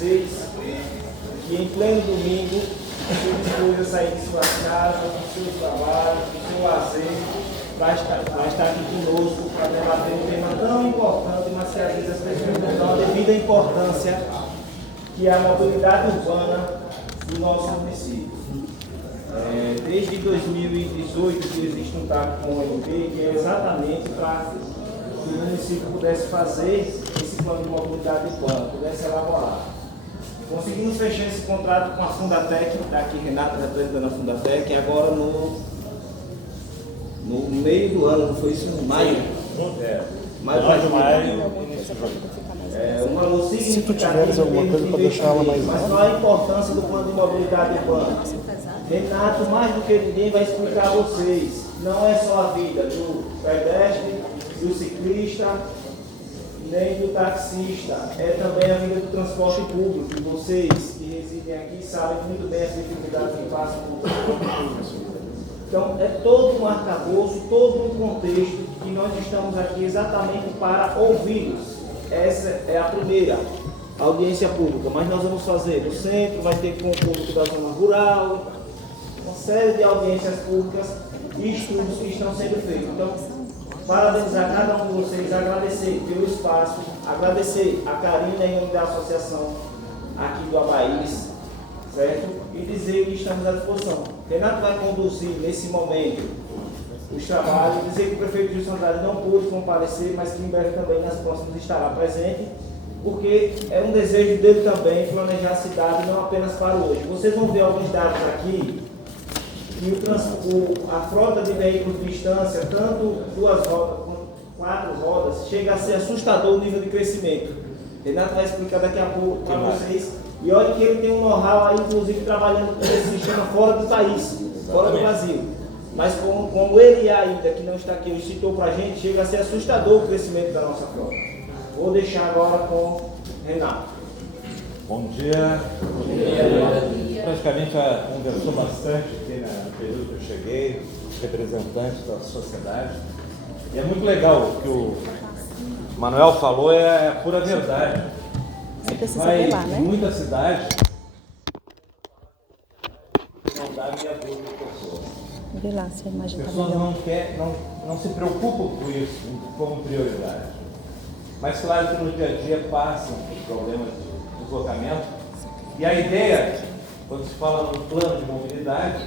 vocês que em pleno domingo se dispôs a sair de suas casas, do seu trabalho, do seu lazer, vai estar aqui conosco para debater um tema tão importante, mas que às vezes as pessoas não dão a devida importância, que é a mobilidade urbana do nosso município. Desde 2018 que existe um TAP com o OMB, que é exatamente para que o município pudesse fazer esse plano de mobilidade urbana, pudesse elaborar. Conseguimos fechar esse contrato com a Fundatec, está aqui Renata representando a Fundatec, agora no meio do ano, não foi isso? No maio? Maio. Um valor significativo. Se tu tiveres alguma coisa para deixar ela mais alta. Mas qual a importância do plano de mobilidade urbana? Renato, mais do que ninguém, vai explicar a vocês. Não é só a vida do pedestre, do ciclista, nem do taxista. É também a vida do transporte público. E vocês que residem aqui sabem muito bem as dificuldades que passam no transporte público. Então, é todo um arcabouço, todo um contexto que nós estamos aqui exatamente para ouvi-los. Essa é a primeira audiência pública, mas nós vamos fazer no centro, vai ter com o público da zona rural, uma série de audiências públicas e estudos que estão sendo feitos. Então, parabenizar cada um de vocês, agradecer pelo espaço, agradecer a Karina em nome da associação aqui do Abaís, certo? E dizer que estamos à disposição. Renato vai conduzir nesse momento os trabalhos, dizer que o prefeito Gilson Andrade não pôde comparecer, mas que em breve também nas próximas estará presente, porque é um desejo dele também planejar a cidade, não apenas para hoje. Vocês vão ver alguns dados aqui, que a frota de veículos de distância, tanto 2 rodas quanto 4 rodas, chega a ser assustador o nível de crescimento. Renato vai explicar daqui a pouco para vocês. E olha que ele tem um know-how aí, inclusive trabalhando com esse sistema fora do país, fora do Brasil. Mas como ele ainda, que não está aqui, ele citou para a gente, chega a ser assustador o crescimento da nossa frota. Vou deixar agora com Renato. Bom dia. Bom dia. Praticamente já conversou bastante aqui no período que eu cheguei, representantes da sociedade. E é muito legal o que o Manuel falou, é a pura verdade. Você precisa Vai ver lá, né? em muita cidade, não dá meia dúvida de pessoas. Vê lá se a As imagem está pessoas melhor. não se preocupam com isso como prioridade. Mas claro que no dia a dia passam os problemas de deslocamento. E a ideia, quando se fala no plano de mobilidade,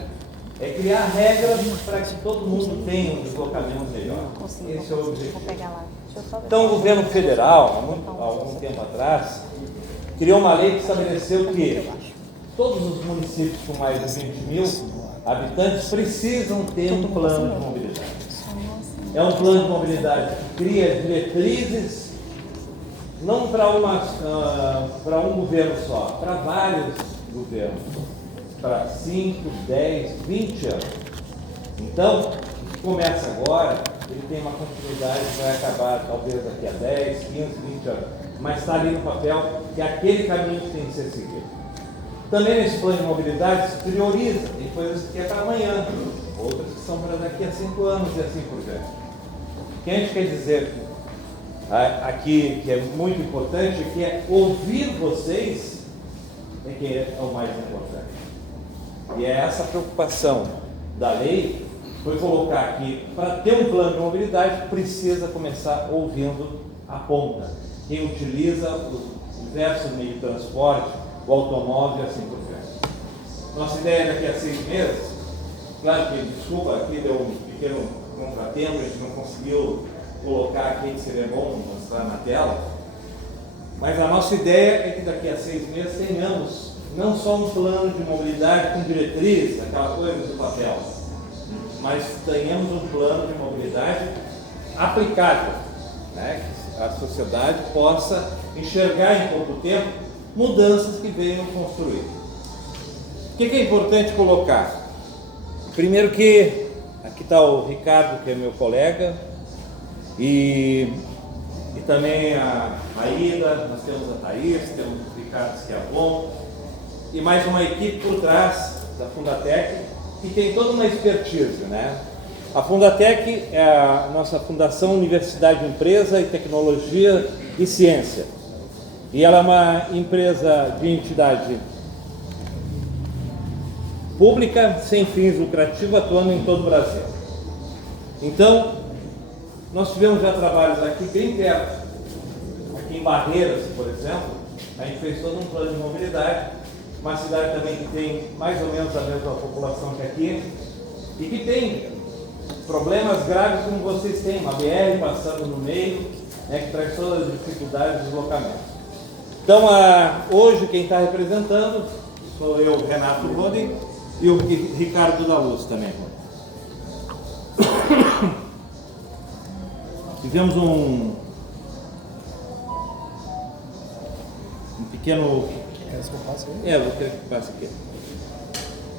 é criar regras para que todo mundo tenha um deslocamento melhor. Esse é o objetivo. Vou pegar lá. Deixa eu só ver. Então o governo federal, há algum tempo atrás, criou uma lei que estabeleceu que todos os municípios com mais de 20 mil habitantes precisam ter um plano de mobilidade. É um plano de mobilidade que cria diretrizes, não para um governo só, para vários governos, para 5, 10, 20 anos. Então, o que começa agora, ele tem uma continuidade que vai acabar talvez daqui a 10, 15, 20 anos, mas está ali no papel que é aquele caminho que tem que ser seguido. Também nesse plano de mobilidade se prioriza, tem coisas que é para amanhã, outras que são para daqui a 5 anos e assim por diante. O que a gente quer dizer aqui, que é muito importante, que é ouvir vocês, é que é o mais importante. E é essa preocupação da lei, foi colocar aqui, para ter um plano de mobilidade, precisa começar ouvindo a ponta. Quem utiliza os diversos meios de transporte, o automóvel e assim por diante. Nossa ideia é daqui a 6 meses, claro que, desculpa, aqui deu um pequeno contratempo, a gente não conseguiu colocar aqui, que seria bom mostrar na tela, mas a nossa ideia é que daqui a 6 meses tenhamos não só um plano de mobilidade com diretriz, aquela coisa do papel, mas tenhamos um plano de mobilidade aplicável, né? Que a sociedade possa enxergar em pouco tempo mudanças que venham construir. O que é importante colocar? Primeiro que aqui está o Ricardo, que é meu colega, e também a Ida, nós temos a Thaís, temos o Ricardo Schiavon, e mais uma equipe por trás da Fundatec, que tem toda uma expertise, né? A Fundatec é a nossa Fundação Universidade Empresa e Tecnologia e Ciência. E ela é uma empresa de entidade pública, sem fins lucrativos, atuando em todo o Brasil. Então, nós tivemos já trabalhos aqui bem perto, aqui em Barreiras, por exemplo, a gente fez todo um plano de mobilidade, uma cidade também que tem mais ou menos a mesma população que aqui, e que tem problemas graves como vocês têm, uma BR passando no meio, que traz todas as dificuldades de deslocamento. Então, hoje quem está representando sou eu, Renato Rode, e o Ricardo da Luz também. Fizemos um pequeno... Vou vou querer que passe aqui.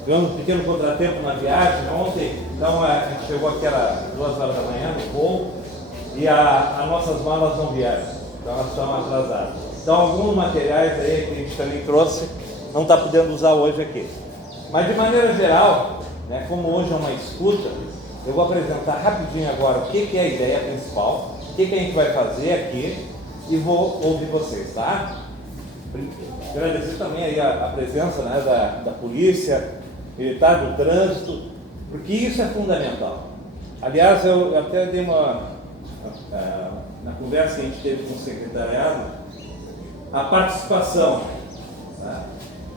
Tivemos um pequeno contratempo na viagem ontem, então a gente chegou aqui, era 2 horas da manhã no voo, e as nossas malas não vieram, então elas estão atrasadas. Então alguns materiais aí que a gente também trouxe, não está podendo usar hoje aqui. Mas de maneira geral, como hoje é uma escuta, eu vou apresentar rapidinho agora o que é a ideia principal, o que a gente vai fazer aqui, e vou ouvir vocês, tá? Agradecer também aí a presença da polícia militar, do trânsito, porque isso é fundamental. Aliás, eu até dei na conversa que a gente teve com o secretariado, a participação. Tá?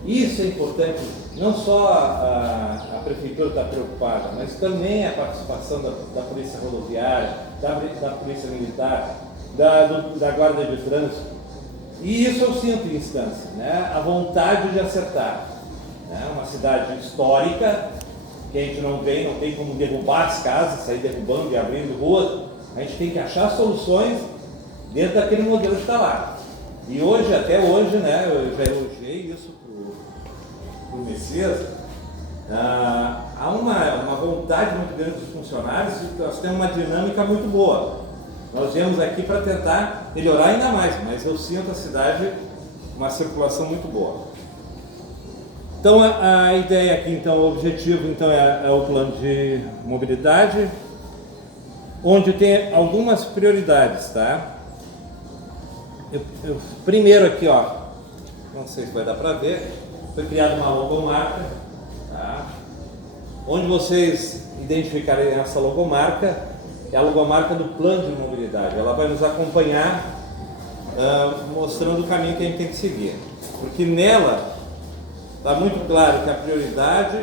Isso é importante, não só a prefeitura está preocupada, mas também a participação da polícia rodoviária, da polícia militar, da guarda de trânsito. E isso eu sinto em instância, a vontade de acertar. Uma cidade histórica, que a gente não tem como derrubar as casas, sair derrubando e abrindo ruas. A gente tem que achar soluções dentro daquele modelo que está lá. E hoje, até hoje, eu já elogiei isso para o Messias, há uma vontade muito grande dos funcionários, e nós temos uma dinâmica muito boa. Nós viemos aqui para tentar melhorar ainda mais, mas eu sinto a cidade uma circulação muito boa. Então a ideia aqui, então, o objetivo então, é o plano de mobilidade, onde tem algumas prioridades, tá? Primeiro aqui, não sei se vai dar para ver, foi criada uma logomarca, tá? Onde vocês identificarem essa logomarca, é a logomarca do plano de mobilidade. Ela vai nos acompanhar, mostrando o caminho que a gente tem que seguir, porque nela está muito claro que a prioridade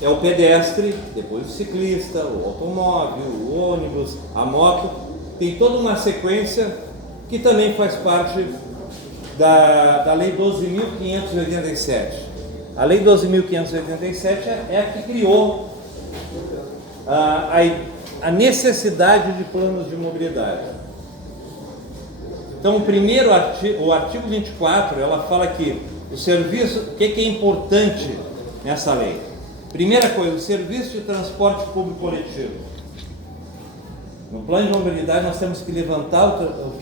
é o pedestre, depois o ciclista, o automóvel, o ônibus, a moto. Tem toda uma sequência que também faz parte da Lei 12.587. A Lei 12.587 é a que criou a necessidade de planos de mobilidade. Então, o artigo 24, ela fala que o serviço, o que é importante nessa lei? Primeira coisa, o serviço de transporte público coletivo. No plano de mobilidade nós temos que levantar o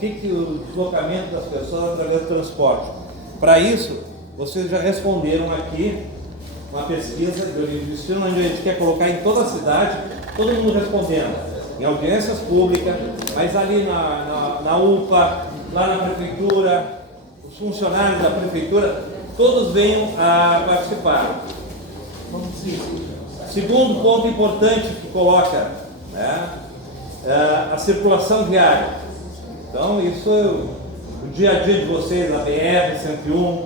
deslocamento das pessoas através do transporte. Para isso, vocês já responderam aqui uma pesquisa de origem de destino, onde a gente quer colocar em toda a cidade, todo mundo respondendo, em audiências públicas, mas ali na UPA, lá na prefeitura, os funcionários da prefeitura, todos venham a participar. Segundo ponto importante que coloca, a circulação viária. Então, isso o dia a dia de vocês, a BR-101,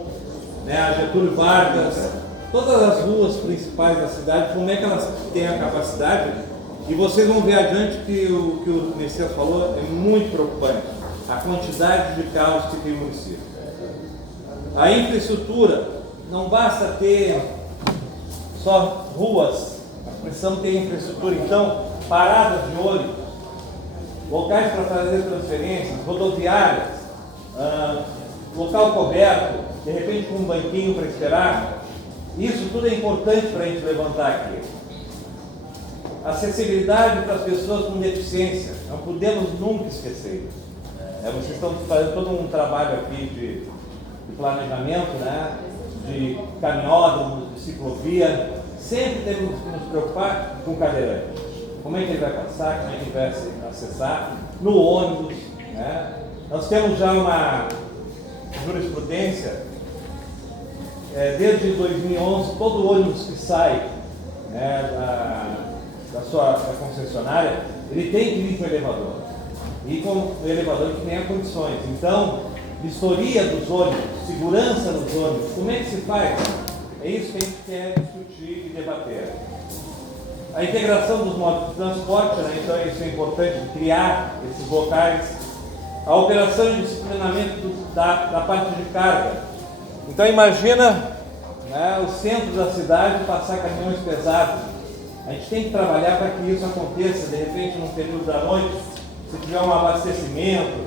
a Getúlio Vargas, todas as ruas principais da cidade, como é que elas têm a capacidade, e vocês vão ver adiante que o que o Messias falou é muito preocupante, a quantidade de carros que tem no município. A infraestrutura, não basta ter só ruas, nós precisamos ter infraestrutura, então, paradas de ônibus, locais para fazer transferências, rodoviárias, local coberto, de repente com um banquinho para esperar. Isso tudo é importante para a gente levantar aqui. Acessibilidade para as pessoas com deficiência, não podemos nunca esquecer. Vocês estão fazendo todo um trabalho aqui de planejamento, de caminhódromo, de ciclovia. Sempre temos que nos preocupar com o cadeirante. Como é que ele vai passar, como é que ele vai acessar, no ônibus. Nós temos já jurisprudência, desde 2011, todo ônibus que sai, né, da concessionária, ele tem que vir com o elevador. E com o elevador que tenha condições. Então, vistoria dos ônibus, segurança dos ônibus, como é que se faz? É isso que a gente quer discutir e debater. A integração dos modos de transporte, né? Então isso é importante, criar esses locais. A operação e disciplinamento da parte de carga. Então imagina, né, o centro da cidade passar caminhões pesados. A gente tem que trabalhar para que isso aconteça, de repente, num período da noite, se tiver um abastecimento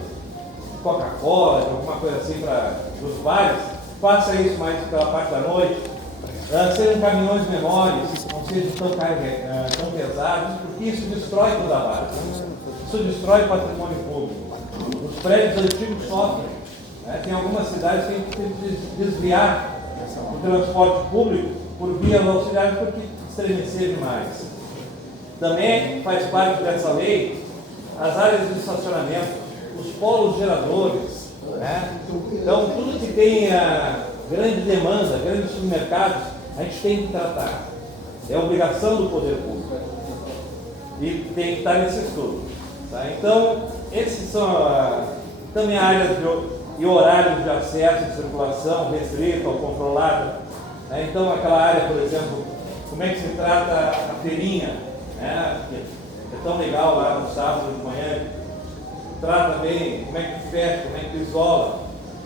de Coca-Cola, de alguma coisa assim para os bares, faça isso mais pela parte da noite. Sejam caminhões menores, não sejam tão pesados, porque isso destrói toda a base. Isso destrói o patrimônio público. Os prédios antigos sofrem. Né? Tem algumas cidades que a gente tem que desviar o transporte público por vias auxiliares porque estremecer demais. Também faz parte dessa lei as áreas de estacionamento, os polos geradores. Né? Então, tudo que tenha grande demanda, grandes supermercados, a gente tem que tratar. É obrigação do poder público. E tem que estar nesse estudo. Tá? Então, esses são também áreas e horários de acesso e circulação restrita ou controlada. Né? Então, aquela área, por exemplo, como é que se trata a feirinha, né? É tão legal lá no sábado de manhã, trata bem, como é que fecha, como é que isola.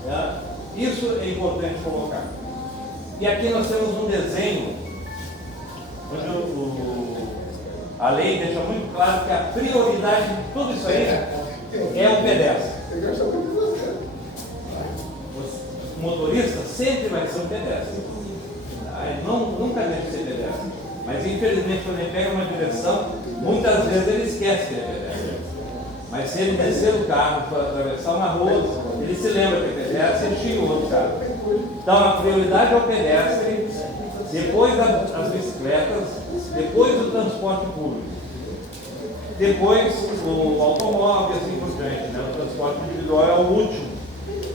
Né? Isso é importante colocar. E aqui nós temos um desenho onde a lei deixa muito claro que a prioridade de tudo isso aí é o pedestre. O motorista sempre vai ser um pedestre. Ele nunca deve ser pedestre. Mas infelizmente quando ele pega uma direção, muitas vezes ele esquece que ele é pedestre. Mas se ele descer do carro para atravessar uma rua, ele se lembra que é pedestre e xinga o outro carro. Então a prioridade é o pedestre, depois as bicicletas, depois o transporte público, depois o automóvel e assim por diante. Né? O transporte individual é o último,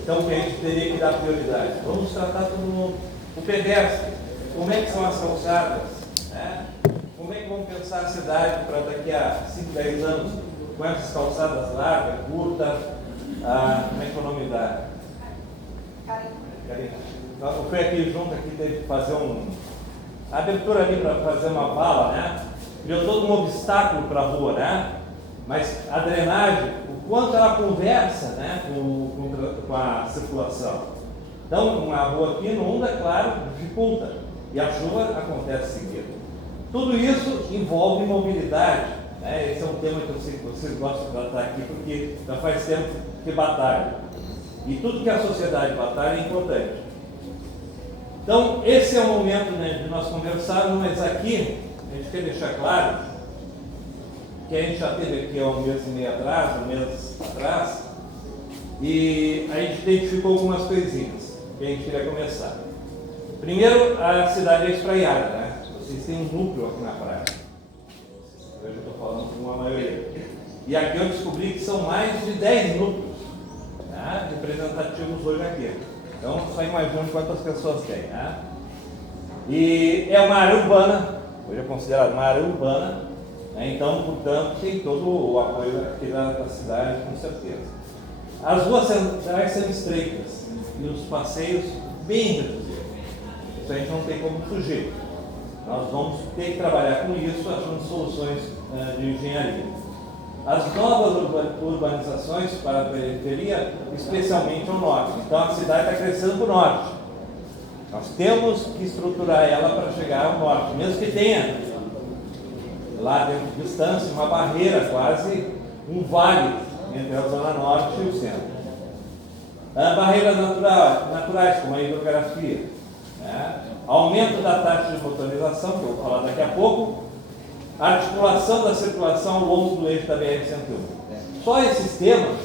então que a gente teria que dar prioridade. Vamos tratar todo mundo. O pedestre, como é que são as calçadas? Né? Como é que vamos pensar a cidade para daqui a 5, 10 anos? Com essas calçadas largas, curtas, como é que é o nome da? Karina. Eu fui aqui junto, aqui teve que fazer a abertura ali para fazer uma vala, né? Criou todo um obstáculo para a rua, né? Mas a drenagem, o quanto ela conversa, né, com a circulação. Então, uma rua aqui inunda, claro, dificulta. E a chuva acontece seguida. Tudo isso envolve mobilidade. Né? Esse é um tema que eu sei que vocês gostam de tratar aqui, porque já faz tempo que batalha. E tudo que a sociedade batalha é importante. Então, esse é o momento, né, de nós conversarmos, mas aqui a gente quer deixar claro que a gente já teve aqui há um mês e meio atrás, e a gente identificou algumas coisinhas que a gente queria começar. Primeiro, a cidade é espraiada, né? Vocês têm um núcleo aqui na praia. Eu já estou falando com a maioria. E aqui eu descobri que são mais de 10 núcleos, né, representativos hoje aqui. Então, só imagine quantas pessoas tem. Né? E é uma área urbana, hoje é considerada uma área urbana, né? Então, portanto, tem todo o apoio aqui da cidade, com certeza. As ruas centrais são estreitas e os passeios bem reduzidos. Isso a gente não tem como fugir. Nós vamos ter que trabalhar com isso, achando soluções de engenharia. As novas urbanizações para a periferia, especialmente ao norte. Então a cidade está crescendo para o norte. Nós temos que estruturar ela para chegar ao norte, mesmo que tenha lá dentro de distância uma barreira, quase um vale entre a zona norte e o centro. Barreiras naturais, como a hidrografia. Né? Aumento da taxa de motorização, que eu vou falar daqui a pouco. A articulação da circulação ao longo do eixo da BR-101. Só esses temas,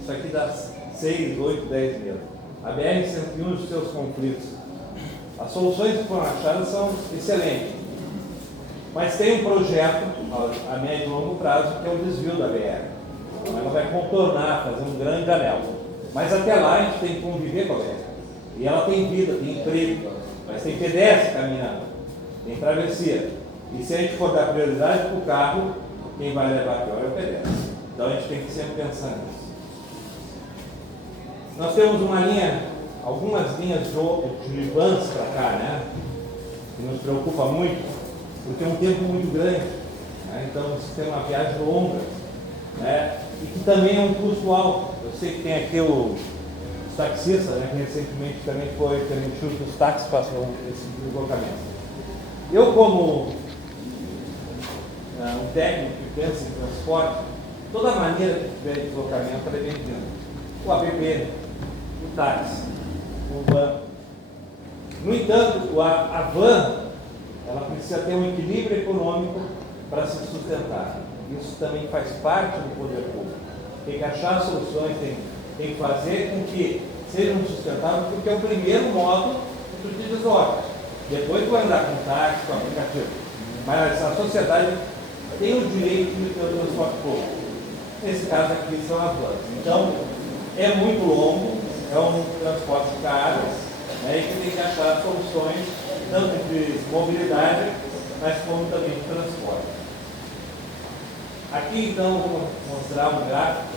isso aqui dá 6, 8, 10 meses. A BR-101 e os seus conflitos. As soluções que foram achadas são excelentes. Mas tem um projeto a médio e longo prazo que é o desvio da BR. Ela vai contornar, fazer um grande anel. Mas até lá a gente tem que conviver com a BR. E ela tem vida, tem emprego, mas tem pedestre caminhando, tem travessia. E se a gente for dar prioridade para o carro, quem vai levar pior é o pedestre. Então a gente tem que sempre pensar nisso. Nós temos uma linha, algumas linhas de vans para cá, né? Que nos preocupa muito, porque é um tempo muito grande, né? Então você tem uma viagem longa, né? E que também é um custo alto. Eu sei que tem aqui os taxistas, né? Que recentemente também foi permitido que os táxis façam esse deslocamento. Eu, como um técnico que pensa em transporte, toda maneira que tiver de deslocamento é bem-vinda. O APP, o táxi, o van. No entanto, a van, ela precisa ter um equilíbrio econômico para se sustentar. Isso também faz parte do poder público. Tem que achar soluções, tem que fazer com que sejam sustentáveis, porque é o primeiro modo que tu te desloca. Depois tu vai andar com táxi, com aplicativo. Mas a sociedade tem o direito de ter o transporte público. Nesse caso aqui são as vans. Então, é muito longo, é um transporte caro, né, e que tem que achar soluções, tanto de mobilidade, mas como também de transporte. Aqui, então, vou mostrar um gráfico,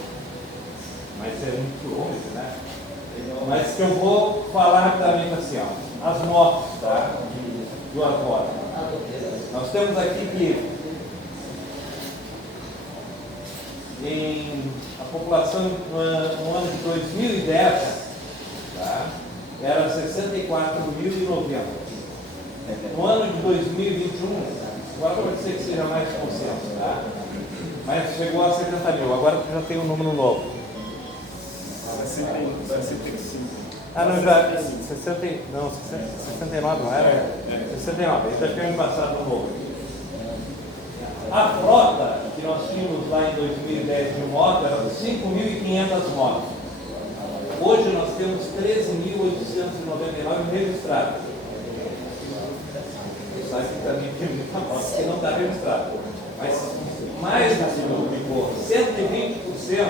mas é muito longo, né? Mas que eu vou falar rapidamente assim, ó, as motos, tá? De 2 rodas. Nós temos aqui que a população no ano de 2010, tá, era 64.090. No ano de 2021, agora pode ser que seja mais de consenso, tá? Mas chegou a 70 mil, agora já tem um número novo. Ah, não, já 69, não era? 69, ele já tinha me passado um novo. A frota que nós tínhamos lá em 2010 de moto era 5.500 motos. Hoje nós temos 13.899 registradas. Sabe que também tem muita moto que não está registrada. Mas mais do que duplicou, 120%.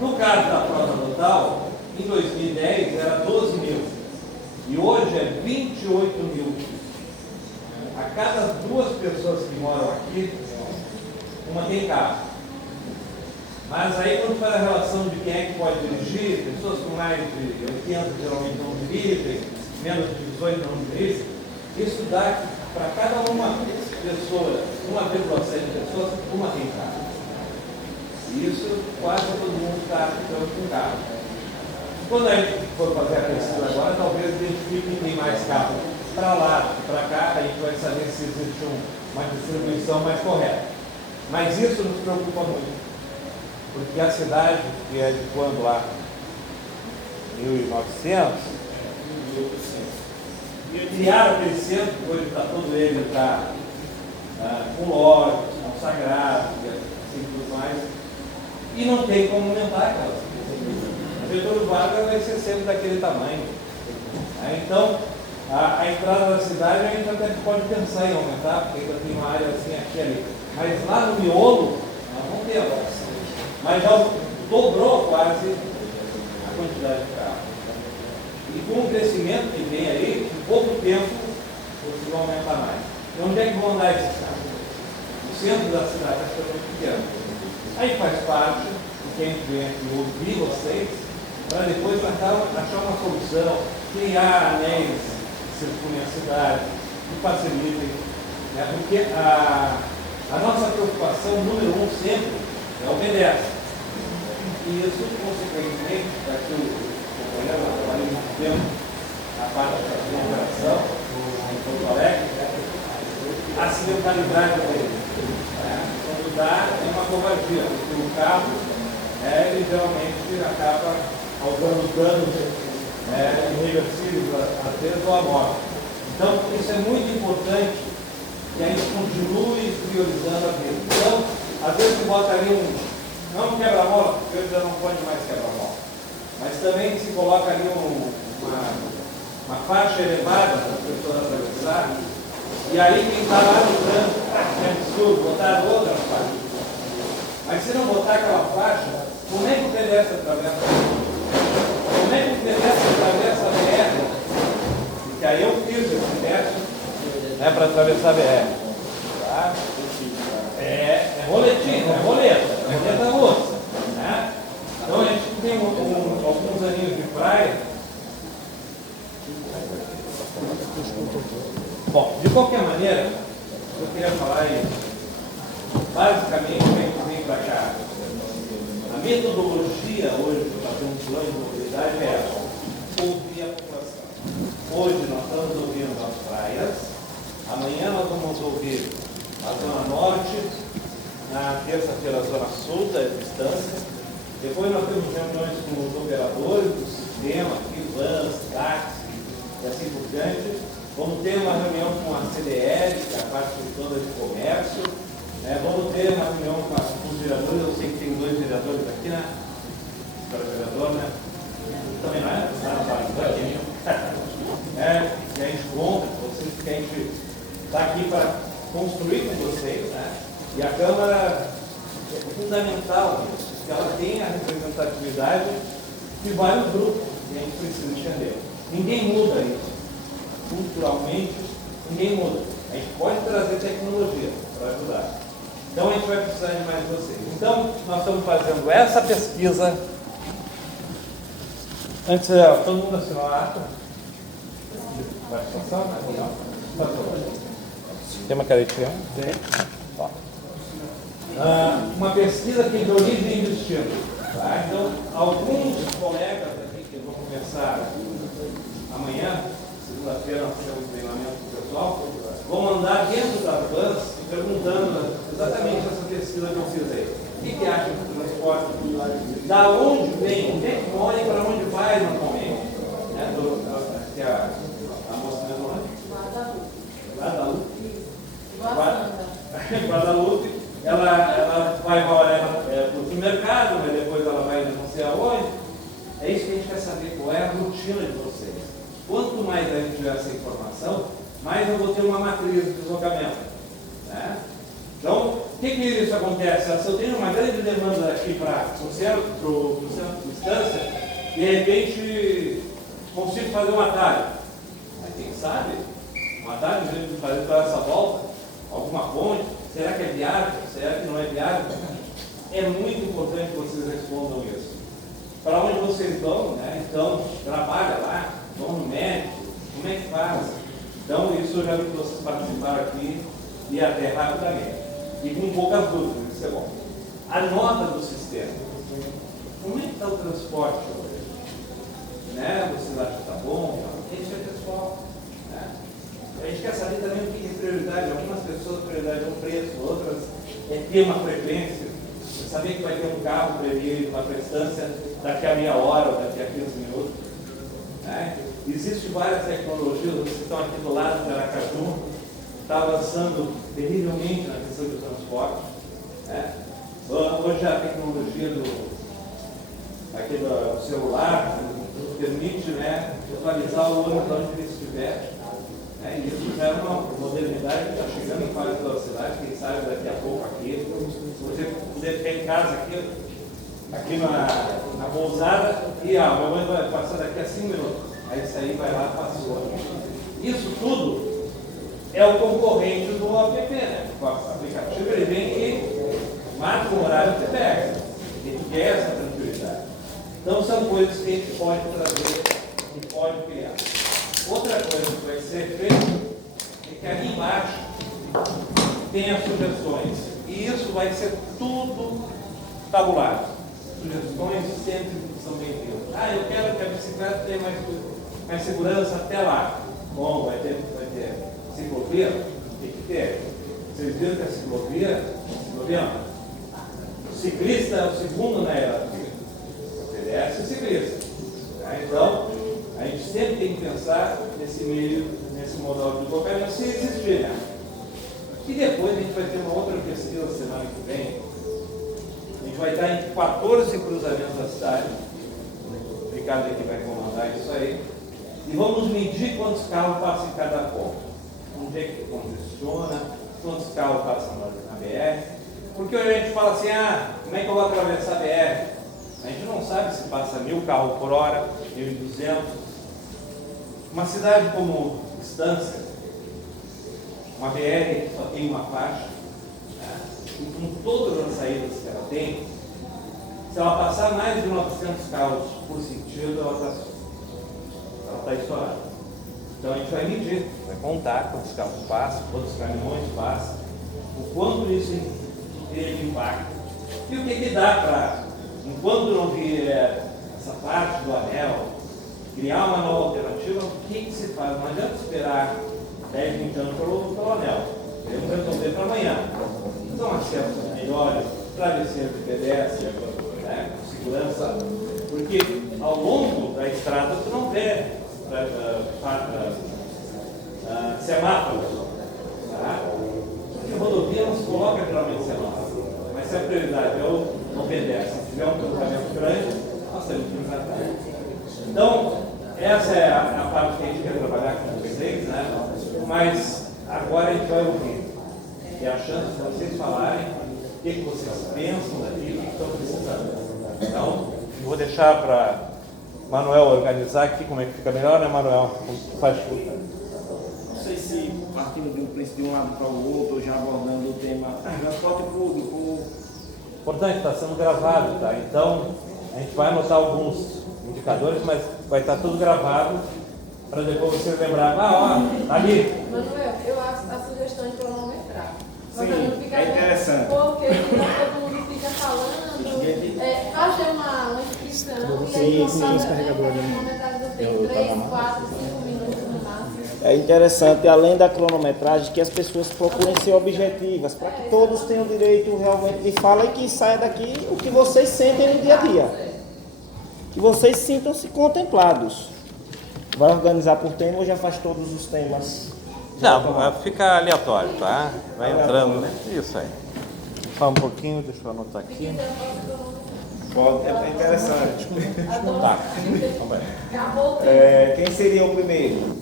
No caso da frota total, em 2010 era 12 mil. E hoje é 28 mil. A cada 2 pessoas que moram aqui, uma tem carro. Mas aí quando faz a relação de quem é que pode dirigir, pessoas com mais de 80 geralmente não dirigem, menos de 18 não dirigem, isso dá que para cada uma pessoa, 1,7 pessoas, uma tem carro. E isso quase todo mundo está ficando com carro. Quando a gente for fazer a pesquisa agora, talvez identifique quem tem mais carro para lá, para cá, a gente vai saber se existe uma distribuição mais correta. Mas isso nos preocupa muito, porque a cidade, que é de quando lá? 1900, criaram aquele centro, hoje está todo ele com lojas, consagrados, assim tudo mais, e não tem como aumentar aquelas. A Getúlio Vargas vai ser sempre daquele tamanho. Então, a entrada da cidade a gente até pode pensar em aumentar, porque ainda tem uma área assim aqui e ali. Mas lá no miolo, nós não temos. Mas já dobrou quase a quantidade de carros. E com o crescimento que tem aí, em pouco tempo, vocês vão aumentar mais. E onde é que vão andar esses carros? O centro da cidade é muito pequeno. Aí faz parte do que a gente vem aqui ouvir vocês, para depois achar uma solução, criar anéis que circulem a cidade, que facilitem, né? Porque a nossa preocupação número 1 sempre é o pedestre. E isso, consequentemente, daqui o companheiro trabalha muito tempo a parte da operação em Porto Alegre, a acidentalidade dele. Quando dá, é uma covardia, porque o carro, ele geralmente acaba causando danos irreversíveis, às vezes, ou a morte. Então, isso é muito importante que a gente continue priorizando a vida. Então, às vezes, você bota ali não um quebra-mola, porque hoje já não pode mais quebra-mola, mas também se coloca ali uma faixa elevada para as pessoas atravessarem. E aí quem está lá no trânsito, é absurdo, botar outra faixa. Mas se não botar aquela faixa, Como é que o pedestre atravessa? Como é que o pedestre atravessa a BR? Porque aí eu fiz esse teste, né, para atravessar a BR. Tá? É roletinho, é roleta russa. Né? Então a gente tem alguns aninhos de praia. Bom, de qualquer maneira, eu queria falar aí, basicamente, como é que vem para cá. A metodologia hoje para fazer um plano de mobilidade é essa: ouvir a população. Hoje nós estamos ouvindo as praias, amanhã nós vamos ouvir a Zona Norte, na terça-feira a Zona Sul da distância, depois nós temos reuniões com os operadores do sistema, aqui, vans, táxi e assim por diante. Vamos ter uma reunião com a CDL, que é a parte toda de comércio. Vamos ter uma reunião com os vereadores. Eu sei que tem 2 vereadores aqui, né? Para o vereador, né? Também não é? E a gente conta com vocês, porque a gente está aqui para construir com vocês, né? E a Câmara é fundamental nisso, porque ela tem a representatividade de vários grupos que a gente precisa entender. Ninguém muda isso. Culturalmente, ninguém muda. A gente pode trazer tecnologia para ajudar. Então a gente vai precisar de mais de vocês. Então, nós estamos fazendo essa pesquisa. Antes, todo mundo assinou a ata? Participação? Tem uma canetinha? Tem. Uma pesquisa que é de origem e destino. Tá? Então, alguns colegas aqui que vão começar amanhã, segunda-feira, nós temos treinamento com o pessoal, vão mandar dentro das vans perguntando exatamente essa pesquisa que eu fiz aí. O que acha do transporte? Da onde vem? Onde é que mora e para onde vai normalmente? Que a moça mesmo lá? Guadalupe. Ela vai para o supermercado, mas depois ela vai não sei aonde. É isso que a gente quer saber, qual é a rotina de vocês. Quanto mais a gente tiver essa informação, mais eu vou ter uma matriz de deslocamento. Né? Então, o que isso acontece? Se eu tenho uma grande demanda aqui para o centro de distância, de repente consigo fazer um atalho. Mas quem sabe, um atalho de fazer toda essa volta, alguma ponte, será que é viável? Será que não é viável? É muito importante que vocês respondam isso. Para onde vocês vão, né? Então, trabalha lá, vão no médico, como é que faz? Então, isso eu já vi que vocês participaram aqui e até rapidamente. E com poucas dúvidas, isso é bom. A nota do sistema. Como é que está o transporte hoje? Né? Vocês acham que está bom? Isso é pessoal. Né? A gente quer saber também o que é prioridade. Algumas pessoas prioridade é um preço, outras é ter uma frequência. Saber que vai ter um carro para ir para a distância daqui a meia hora ou daqui a 15 minutos. Né? Existem várias tecnologias, vocês estão aqui do lado de Aracaju, está avançando terrivelmente na questão do transporte. Né? Hoje a tecnologia do celular permite, né, atualizar o ônibus onde ele estiver. Né? E isso já é uma modernidade que está chegando em quase toda a cidade, quem sabe daqui a pouco aqui. Você ficar em casa aqui na pousada e meu ônibus vai passar daqui a 5 minutos. Aí isso aí vai lá e passou. Isso tudo é o concorrente do app, né? O aplicativo ele vem e marca o horário que você pega. Ele quer essa tranquilidade. Então são coisas que a gente pode trazer e pode criar. Outra coisa que vai ser feita é que ali embaixo tem as sugestões. E isso vai ser tudo tabulado. Sugestões sempre são bem-vindas. Eu quero que a bicicleta tenha mais segurança até lá. Bom, vai ter ciclovia? Tem que ter. Vocês viram que a ciclovia o ciclista é o segundo na hierarquia. O pedestre é o ciclista. Então, a gente sempre tem que pensar nesse modal de deslocamento, se existir, né? E depois a gente vai ter uma outra pesquisa semana que vem. A gente vai estar em 14 cruzamentos da cidade. O Ricardo aqui vai comandar isso aí. E vamos medir quantos carros passam em cada ponto. Onde é que congestiona, quantos carros passam na BR. Porque hoje a gente fala assim, como é que eu vou atravessar a BR? A gente não sabe se passa 1000 carros por hora, 1.200. Uma cidade como Estância, uma BR que só tem uma faixa, né? E com todas as saídas que ela tem, se ela passar mais de 900 carros por sentido, ela está estourada. Então a gente vai medir, vai contar quantos carros passam, quantos caminhões passam, o quanto isso tem de impacto. E o que dá para, enquanto não vier essa parte do anel, criar uma nova alternativa, o que se faz? Não adianta esperar 10, 20 anos pelo anel. Queremos resolver para amanhã. Então, acessos melhores, travesseiros de pedestre, né, segurança, porque ao longo da estrada tu não vê semáforos. Tá? Porque a rodovia não se coloca geralmente semáforo. Mas se a prioridade é o pedestre, se tiver um cruzamento grande, nós temos que cruzar também. Então, essa é a parte que a gente quer trabalhar com vocês, né? Mas agora a gente vai ouvir. E a chance de vocês falarem o que vocês pensam daquilo que estão precisando. Então, eu vou deixar para Manuel organizar aqui como é que fica melhor, né, Manuel? Faz tudo. Não sei se partindo de um princípio de um lado para o outro, ou já abordando o tema transporte público. Importante, está sendo gravado, tá? Então, a gente vai anotar alguns indicadores, mas vai estar tudo gravado para depois você lembrar. Ali. Manuel, eu acho a sugestão de cronometrar. Sim, é interessante. Porque todo mundo fica falando, fazer uma inscrição e aí sim, esse carregador ali. cronometragem do tempo, 3, 4, 5 minutos no máximo. É interessante, além da cronometragem, que as pessoas procurem ser objetivas, para que todos tenham direito realmente de fala e que saia daqui o que vocês sentem no dia a dia. Que vocês sintam-se contemplados. Vai organizar por tema ou já faz todos os temas? Não, fica aleatório, tá? Vai entrando, né? Isso aí. Só um pouquinho, deixa eu anotar aqui. Pode, é interessante. Tá. Quem seria o primeiro?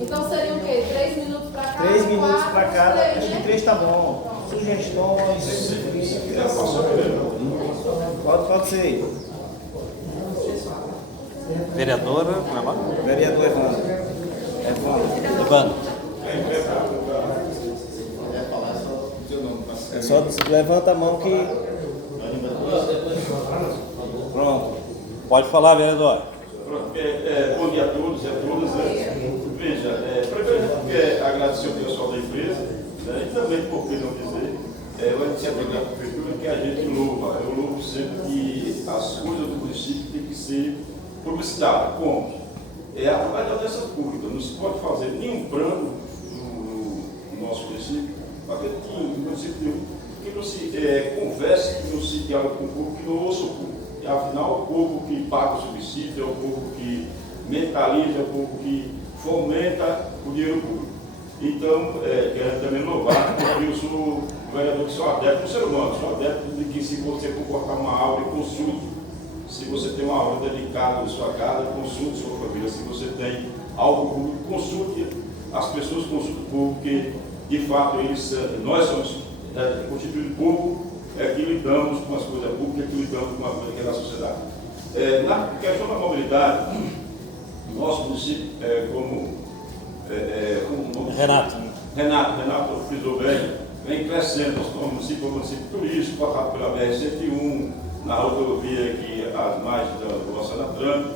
Então seria o quê? 3 minutos para cada? 3 minutos para cada, 3, acho que né? 3 tá bom. Sugestões. Pode ser. Vereadora, não é lá? Vereador Evandro. Evandro. Só levanta a mão que. Pronto. Pode falar, vereador. Bom dia a todos e a todas. Veja, primeiro eu quero agradecer ao pessoal da empresa, né, e também, por que não dizer, eu iniciativa da prefeitura que a gente louva. Eu louvo sempre que as coisas do município têm que ser publicitadas. Como? Através da audiência pública. Não se pode fazer nenhum plano no nosso município, para que o município que não se converse, que não se dialogue com o público, que não ouça o público. E afinal, o povo que paga o subsídio, é o povo que mentaliza, é o povo que fomenta o dinheiro público. Então, quero também louvar, porque eu sou um vereador que sou adepto do ser humano, sou adepto de que se você comportar uma aula e consulte, se você tem uma aula dedicada na sua casa, consulte sua família, se você tem algo público, consulte as pessoas, consulte o povo, que de fato nós somos constituídos de povo, que lidamos com as coisas públicas, que lidamos com as coisas que é da sociedade. Na questão da mobilidade, nosso município, Renato frisou bem, vem crescendo. Nós somos um município turístico, passado pela BR-101, na rodovia aqui, às margens do Oceano Atlântico,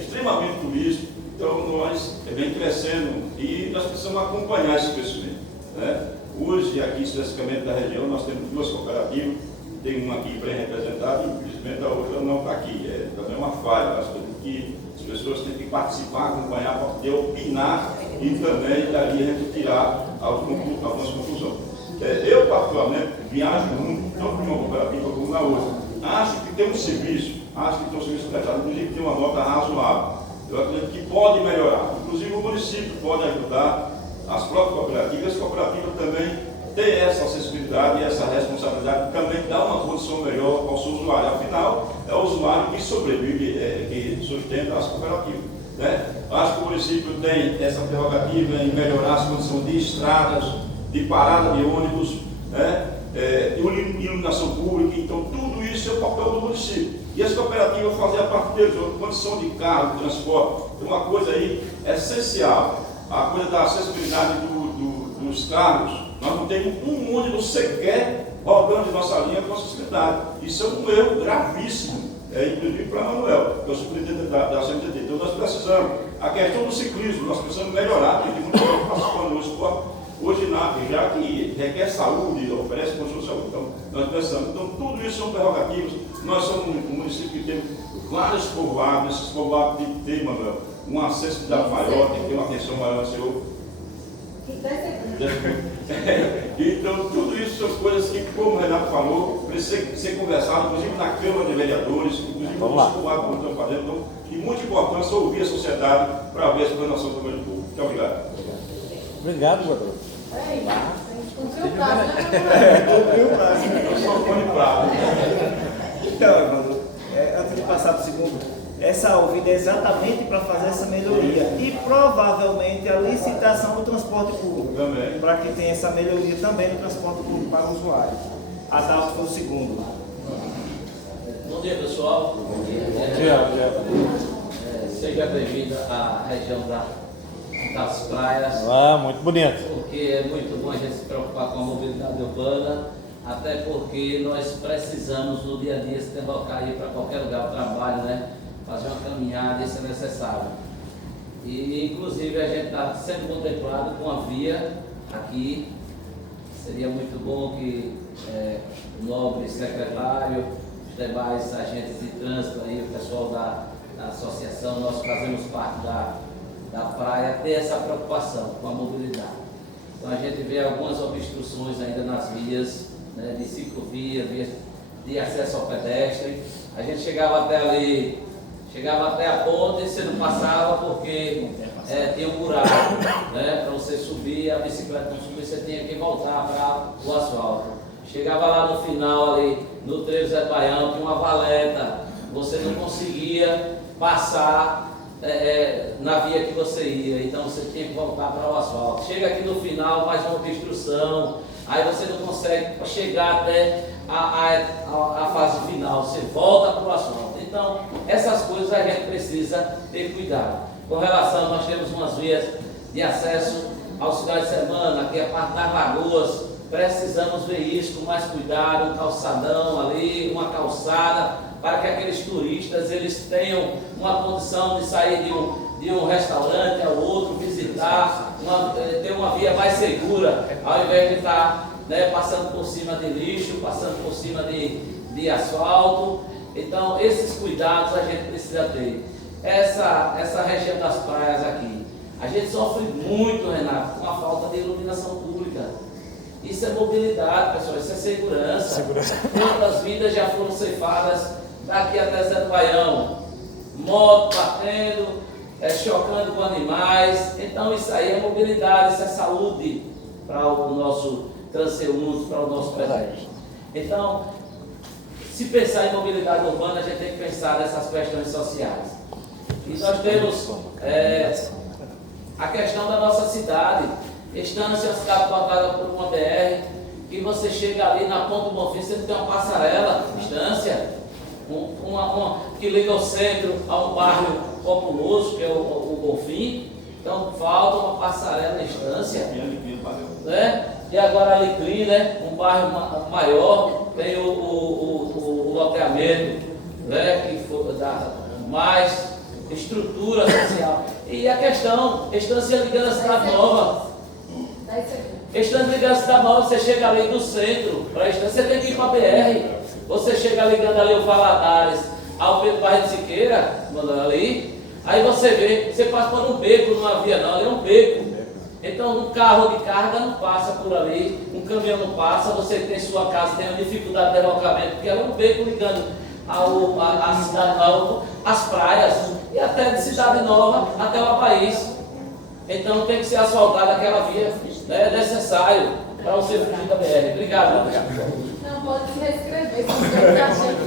extremamente turístico. Então, nós vem crescendo e nós precisamos acompanhar esse crescimento, né? Hoje, aqui especificamente da região, nós temos 2 cooperativas, tem uma aqui bem representada, infelizmente a outra não está aqui. Também é uma falha, nós temos que, as pessoas têm que participar, acompanhar, para poder opinar e também dali a gente tirar algumas conclusões. Eu, particularmente, viajo muito, tanto em uma cooperativa como na outra. Acho que tem um serviço prestado, inclusive tem uma nota razoável. Eu acredito que pode melhorar. Inclusive o município pode ajudar as próprias cooperativas. As cooperativas também têm essa acessibilidade e essa responsabilidade de também dar uma condição melhor ao seu usuário. Afinal, é o usuário que sobrevive, que sustenta as cooperativas, né? Acho que o município tem essa prerrogativa em melhorar as condições de estradas, de parada de ônibus, né? Iluminação pública. Então, tudo isso é o papel do município. E as cooperativas fazem a parte deles, a condição de carro, de transporte. Tem uma coisa aí essencial, a coisa da acessibilidade dos carros. Nós não temos um ônibus sequer rodando em nossa linha com acessibilidade. Isso é um erro gravíssimo, inclusive para Manuel, que é o superintendente da CMTT. Então, nós precisamos, a questão do ciclismo, nós precisamos melhorar, tem muita gente participando no esporte. Hoje, já que requer saúde, oferece condição de saúde, então nós precisamos. Então, tudo isso são prerrogativas. Nós somos um município que tem vários povoados, esses povoados têm, Manuel, uma acessibilidade maior, tem que ter uma atenção maior, senhor. Então, tudo isso são coisas que, como o Renato falou, precisa ser conversado, inclusive na Câmara de Vereadores, inclusive nos povoados que estão fazendo. Então, de muita importância ouvir a sociedade para ver a explanação do meio público. Muito obrigado. Obrigado, Guadalajara. Cumpriu o prazo, né? Cumpriu o prazo. Eu sou fã de prazo. Então, Evandro, antes de passar para o segundo, essa ouvida é exatamente para fazer essa melhoria e provavelmente a licitação do transporte público. Também. Para que tenha essa melhoria também no transporte público para o usuário. Adalto foi o segundo. Bom dia, pessoal. Bom dia. Seja bem-vindo à região das praias. Muito bonito. Porque é muito bom a gente se preocupar com a mobilidade urbana, até porque nós precisamos no dia a dia se deslocar aí para qualquer lugar do trabalho, né? Fazer uma caminhada, isso é necessário. E inclusive a gente está sendo contemplado com a via aqui. Seria muito bom que o nobre secretário, os demais agentes de trânsito aí, o pessoal da associação, nós fazemos parte da praia, ter essa preocupação com a mobilidade. Então a gente vê algumas obstruções ainda nas vias, né, de ciclovia, vias de acesso ao pedestre. A gente chegava até ali, chegava até a ponte e você não passava porque tinha um buraco, né, para você subir, a bicicleta não subir, você tinha que voltar para o asfalto. Chegava lá no final ali, no trevo Zé Baião, tinha uma valeta, você não conseguia passar na via que você ia, então você tinha que voltar para o asfalto. Chega aqui no final, mais uma obstrução, aí você não consegue chegar até a fase final, você volta para o asfalto. Então, essas coisas a gente precisa ter cuidado. Com relação, nós temos umas vias de acesso aos finais de semana, aqui a parte das lagoas, precisamos ver isso com mais cuidado, um calçadão ali, uma calçada, para que aqueles turistas eles tenham uma condição de sair de um restaurante ao outro, visitar, ter uma via mais segura, ao invés de estar passando por cima de lixo, passando por cima de asfalto. Então, esses cuidados a gente precisa ter. Essa região das praias aqui, a gente sofre muito, Renato, com a falta de iluminação pública. Isso é mobilidade, pessoal, isso é segurança. Quantas vidas já foram ceifadas daqui até Zé do Baião? Moto batendo, chocando com animais. Então isso aí é mobilidade, isso é saúde para o nosso transeunte, para o nosso presente. Então, se pensar em mobilidade urbana, a gente tem que pensar nessas questões sociais. E nós temos a questão da nossa cidade. Estância, a cidade cortada por uma BR, que você chega ali na Ponta do Bonfim, você tem uma passarela, Estância, que liga o centro a um bairro populoso, que é o Bonfim. Então falta uma passarela na Estância, né? E agora Alecrim, né? Um bairro maior, tem o loteamento, né? Que dá mais estrutura social. E a questão, Estância ligando a Cidade Nova. Estando ligando a Cidade Nova, você chega ali do centro para a Estância, você tem que ir para a BR. Você chega ligando ali o Valadares ao Pedro Barreto de Siqueira, mandando ali, aí você vê, você passa por um beco, não havia não, ali é um beco. Então um carro de carga não passa por ali, um caminhão não passa, você tem sua casa, tem uma dificuldade de deslocamento, porque ela é um beco ligando a Cidade Nova, as praias, e até de Cidade Nova até o Apaís. Então tem que ser asfaltada aquela via, é necessário para você fugir da BR. Obrigado. Não pode se reescrever, se você está achando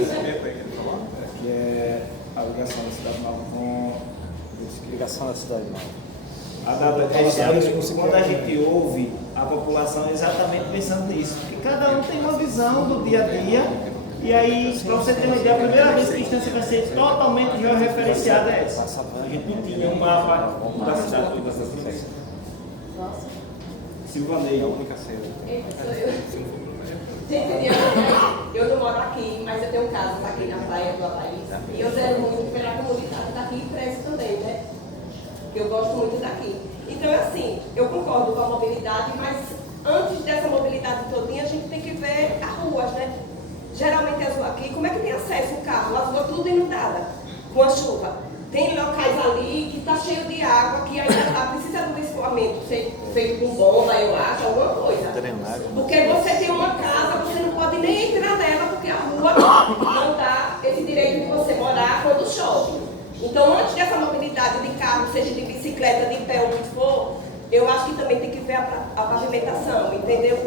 Que é a ligação da Cidade Nova com... Ligação da Cidade Nova. Quando a gente ouve a população exatamente pensando nisso. Porque cada um tem uma visão do dia a dia. E aí, para você ter uma ideia, a primeira vez que a instância vai ser totalmente georreferenciada é essa. A gente não tinha um mapa da cidade toda essa cidade. Silvanei. Gente, eu não moro aqui, mas eu tenho casa aqui na praia do Havaí. E eu zero muito pela comunidade daqui e prezo também, né? Eu gosto muito daqui. Então, assim, eu concordo com a mobilidade, mas antes dessa mobilidade todinha, a gente tem que ver as ruas, né? Geralmente as ruas aqui, como é que tem acesso o carro? As ruas tudo inundadas, com a chuva. Tem locais ali que está cheio de água, que ainda precisa de um escoamento feito com bomba, eu acho, alguma coisa. Porque você tem uma casa, você não pode nem entrar nela, porque a rua não dá esse direito de você morar quando chove. Então, antes dessa mobilidade de carro, seja de bicicleta, de pé, ou o que for, eu acho que também tem que ver a pavimentação, entendeu?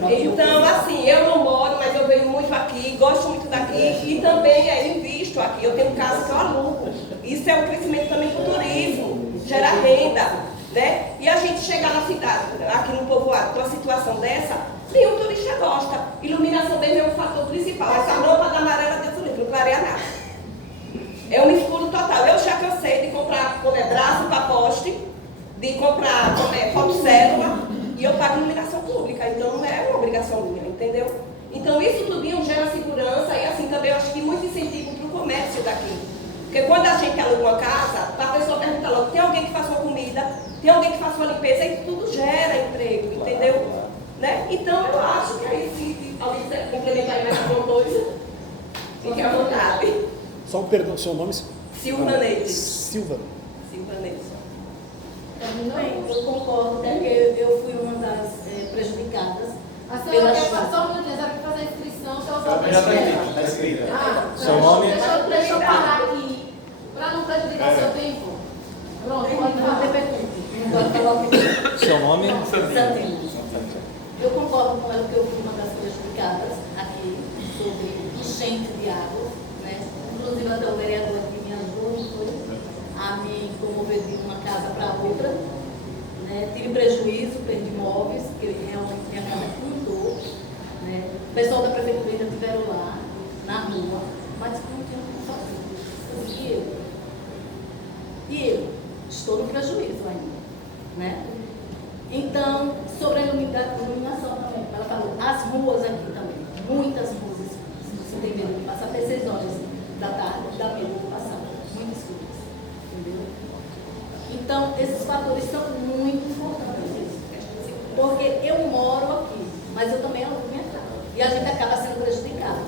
Então, assim, eu não moro, mas eu venho muito aqui, gosto muito daqui e também invisto aqui. Eu tenho casa que eu alugo. Isso é um crescimento também do turismo, gera renda, né? E a gente chegar na cidade, aqui no povoado, com uma situação dessa, nenhum turista gosta. Iluminação dele é um fator principal. Essa lâmpada amarela de azul não clareia nada. É um escuro total. Eu já cansei de comprar braço para poste, de comprar fotocélula. E eu pago iluminação pública, então não é uma obrigação minha, entendeu? Então isso tudo gera segurança e assim também eu acho que muito incentivo para o comércio daqui. Porque quando a gente aluga uma casa, a pessoa pergunta logo, tem alguém que faça uma comida, tem alguém que faça uma limpeza, e tudo gera emprego, entendeu? Né? Então eu acho que aí se alguém quiser complementar mais alguma coisa, fique à vontade. Só um perdão, seu nome? Silva Neide. Silva. Silva Neide. Eu concordo, porque eu fui uma das prejudicadas. A senhora quer fazer só um minutinho, a senhora quer fazer a inscrição, Está escrito. Seu nome? Deixa eu parar aqui, para não prejudicar seu tempo. Pronto, pode fazer. Seu nome? Santina. Eu concordo com ela que eu fui uma das prejudicadas aqui sobre enchente de água, né? Inclusive até o vereador aqui me ajudou, a me comover de uma casa para outra, né? Tive prejuízo, perdi imóveis, porque realmente minha casa inundou, né? O pessoal da prefeitura ainda estiveram lá, na rua, mas não tinha como fazer. E eu estou no prejuízo ainda, né? Então, sobre a iluminação também, ela falou, as ruas aqui também, muitas ruas escuras. Você tem medo de passar até 6 horas da tarde, dá medo de passar, muito escuras. Entendeu? Então, esses fatores são muito importantes. Porque eu moro aqui, mas eu também alugo minha casa. E a gente acaba sendo prejudicado.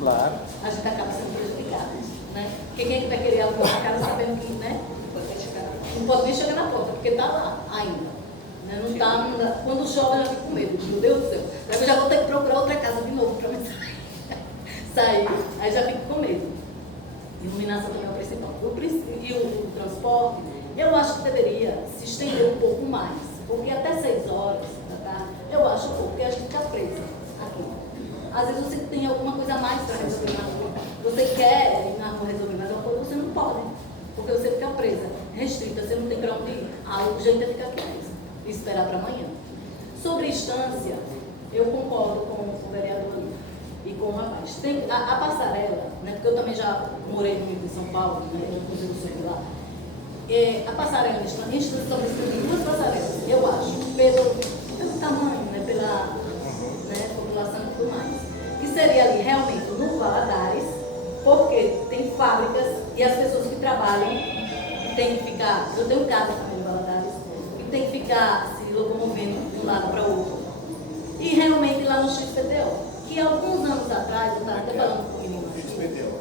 Claro. A gente acaba sendo prejudicado. Né? Porque quem é que vai querer alugar uma casa sabendo que, né? Não pode nem chegar na porta, porque está lá ainda. Né? Não tá, não dá. Quando chove, eu já fico com medo. Meu Deus do céu. Aí eu já vou ter que procurar outra casa de novo para me sair. Aí já fico com medo. Iluminação também é o principal. E o transporte, eu acho que deveria se estender um pouco mais, porque até 6 horas da tarde, eu acho pouco, porque a gente fica presa aqui. Às vezes você tem alguma coisa a mais para resolver na rua. Você quer ir na rua resolver mais alguma coisa, você não pode, porque você fica presa, restrita, você não tem para onde ir. O jeito é ficar aqui mesmo, e esperar para amanhã. Sobre a instância, eu concordo com o vereador ali. E com o rapaz. Tem a passarela, né, porque eu também já morei muito em São Paulo, né, eu consigo subir lá. A passarela, a gente só precisa de 2 passarelas, eu acho, pelo tamanho, né, pela população e tudo mais. E seria ali realmente no Valadares, porque tem fábricas e as pessoas que trabalham têm que ficar, eu tenho casa também no Valadares, e tem que ficar se locomovendo de um lado para o outro. E realmente lá no XPTO. Que alguns anos atrás, eu estava até falando com o menino XPTO.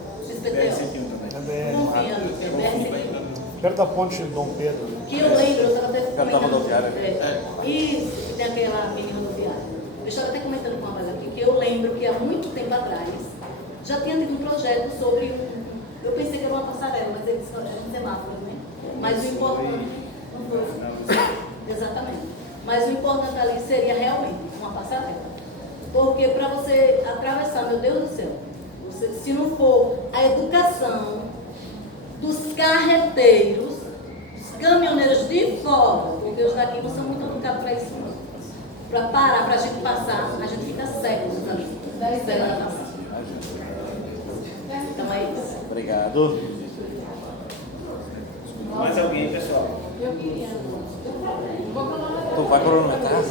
Perto da ponte de Dom Pedro. Que eu lembro, eu estava até comentando. Isso, tem aquela mini rodoviária. Eu estava até comentando com a Maria aqui, que eu lembro que há muito tempo atrás já tinha tido um projeto sobre eu pensei que era uma passarela, mas eles eram um semáforo, né? Mas o importante. Não foi. Exatamente. Mas o importante ali seria realmente uma passarela. Porque para você atravessar, meu Deus do céu, se não for a educação dos carreteiros, dos caminhoneiros de fora, porque Deus daqui não são muito educados para isso, não. Para parar, para a gente passar, a gente fica séculos ali. Esperando passar. Então é isso. Obrigado. Mais alguém, pessoal? Eu queria. Vou cronometrar. Tu vai cronometrar?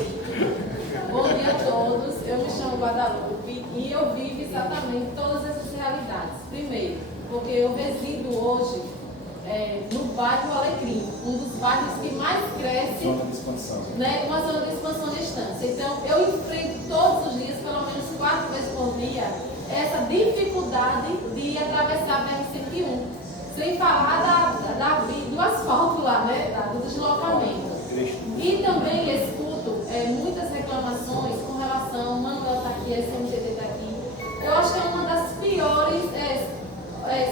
Bom dia a todos, eu me chamo Guadalupe e eu vivo exatamente todas essas realidades. Primeiro, porque eu resido hoje no bairro Alecrim, um dos bairros que mais cresce, né, uma zona de expansão da estância. Então, eu enfrento todos os dias, pelo menos 4 vezes por dia, essa dificuldade de atravessar a BR-101, sem falar do asfalto lá, né, do deslocamento. E também escuto muitas reclamações com relação, Manuel está aqui, a SMTT está aqui. Eu acho que é uma das piores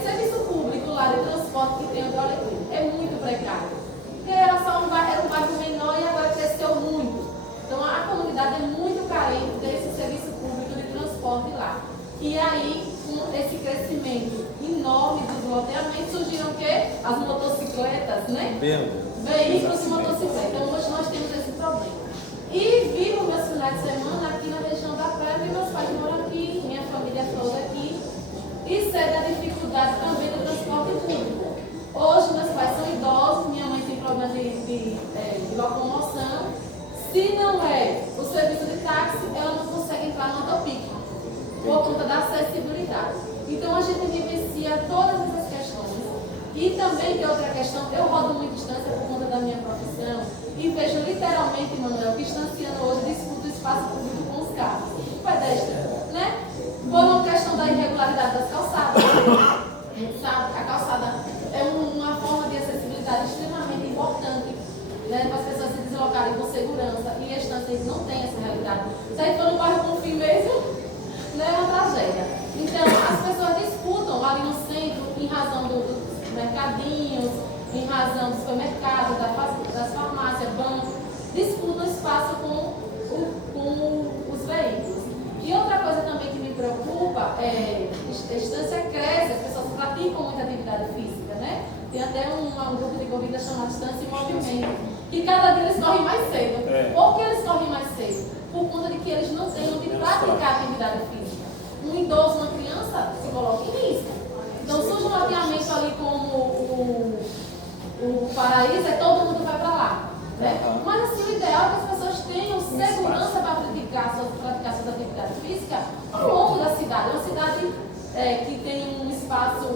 serviço público lá de transporte que tem o de Alecrim. É muito precário. Porque era um bairro menor e agora cresceu muito. Então a comunidade é muito carente desse serviço público de transporte lá. E aí, com esse crescimento enorme dos loteamentos, surgiram o quê? As motocicletas, né? Veículos e motocicletas. Então hoje nós temos esse problema. E vivo meus finais de semana aqui na região da praia, e meus pais moram aqui, minha família toda aqui. E sei da dificuldade também do transporte público. Hoje meus pais são idosos, minha mãe tem problema de locomoção. Se não é o serviço de táxi, ela não consegue entrar no autopic, por conta da acessibilidade. Então a gente vivencia todas essas questões. E também tem outra questão, eu rodo muita distância por conta da minha profissão e vejo literalmente, Manuel, que distanciando hoje disputa o espaço público com os carros, o pedestre, né? Por uma questão da irregularidade das calçadas. A gente sabe que a calçada é uma forma de acessibilidade extremamente importante, né, para as pessoas se deslocarem com segurança, e a estância não tem essa realidade. Se aí for no bairro Confim mesmo, não é uma tragédia. Então, as pessoas disputam ali no centro, em razão dos mercadinhos, em razão do supermercado, das farmácias, bancos, disputam espaço com os veículos. E outra coisa também que me preocupa é a estância cresce, as pessoas praticam muita atividade física, né? Tem até um grupo de corrida chamado Distância em Movimento, que cada dia eles correm mais cedo. Por que eles correm mais cedo? Por conta de que eles não têm onde praticar atividade física. Um idoso, uma criança, se coloca em risco. Então surge um loteamento ali como o Paraíso, todo mundo vai para lá. Né? Mas assim, o ideal é que as pessoas tenham segurança para praticar suas atividades físicas ao longo da cidade. É uma cidade que tem um espaço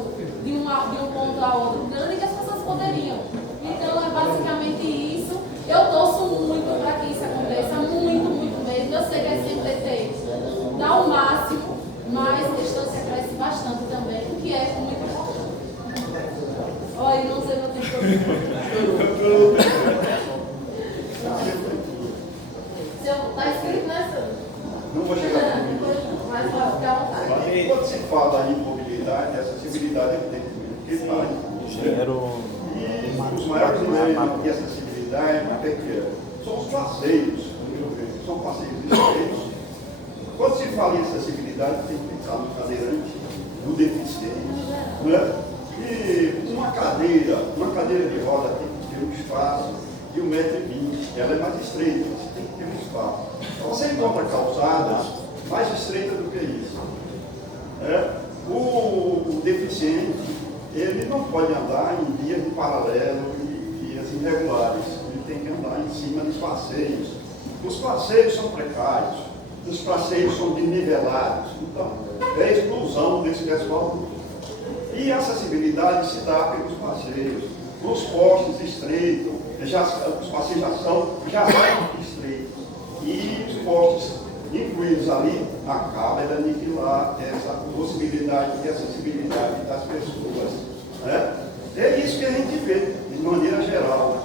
de um ponto a outro grande que as pessoas poderiam. Então é basicamente isso. Eu torço muito para que isso aconteça, muito mesmo. Eu sei que a SMTT dá o máximo, mas a distância cresce bastante também, o que é muito importante. Olha, não sei, não tem problema. Está escrito nessa? Não vou chegar no Mas vai ficar à vontade. Quando se fala em mobilidade, acessibilidade é que está aí. E os maiores níveis de acessibilidade até que são os passeios, são passeios estreitos. Quando se fala em acessibilidade, tem que pensar no cadeirante, no deficiente, né? E uma cadeira de roda tem que ter um espaço de 1,20 m. Ela é mais estreita, você tem que ter um espaço. Você encontra calçadas mais estreitas do que isso. O deficiente, ele não pode andar em vias de paralelo e vias irregulares. Ele tem que andar em cima dos passeios. Os passeios são precários, os passeios são desnivelados. Então, é a exclusão desse pessoal. E a acessibilidade se dá pelos passeios. Os postes estreitos, os passeios já são estreitos. E os postes incluídos ali acabam de aniquilar essa possibilidade de acessibilidade das pessoas. Né? É isso que a gente vê, de maneira geral.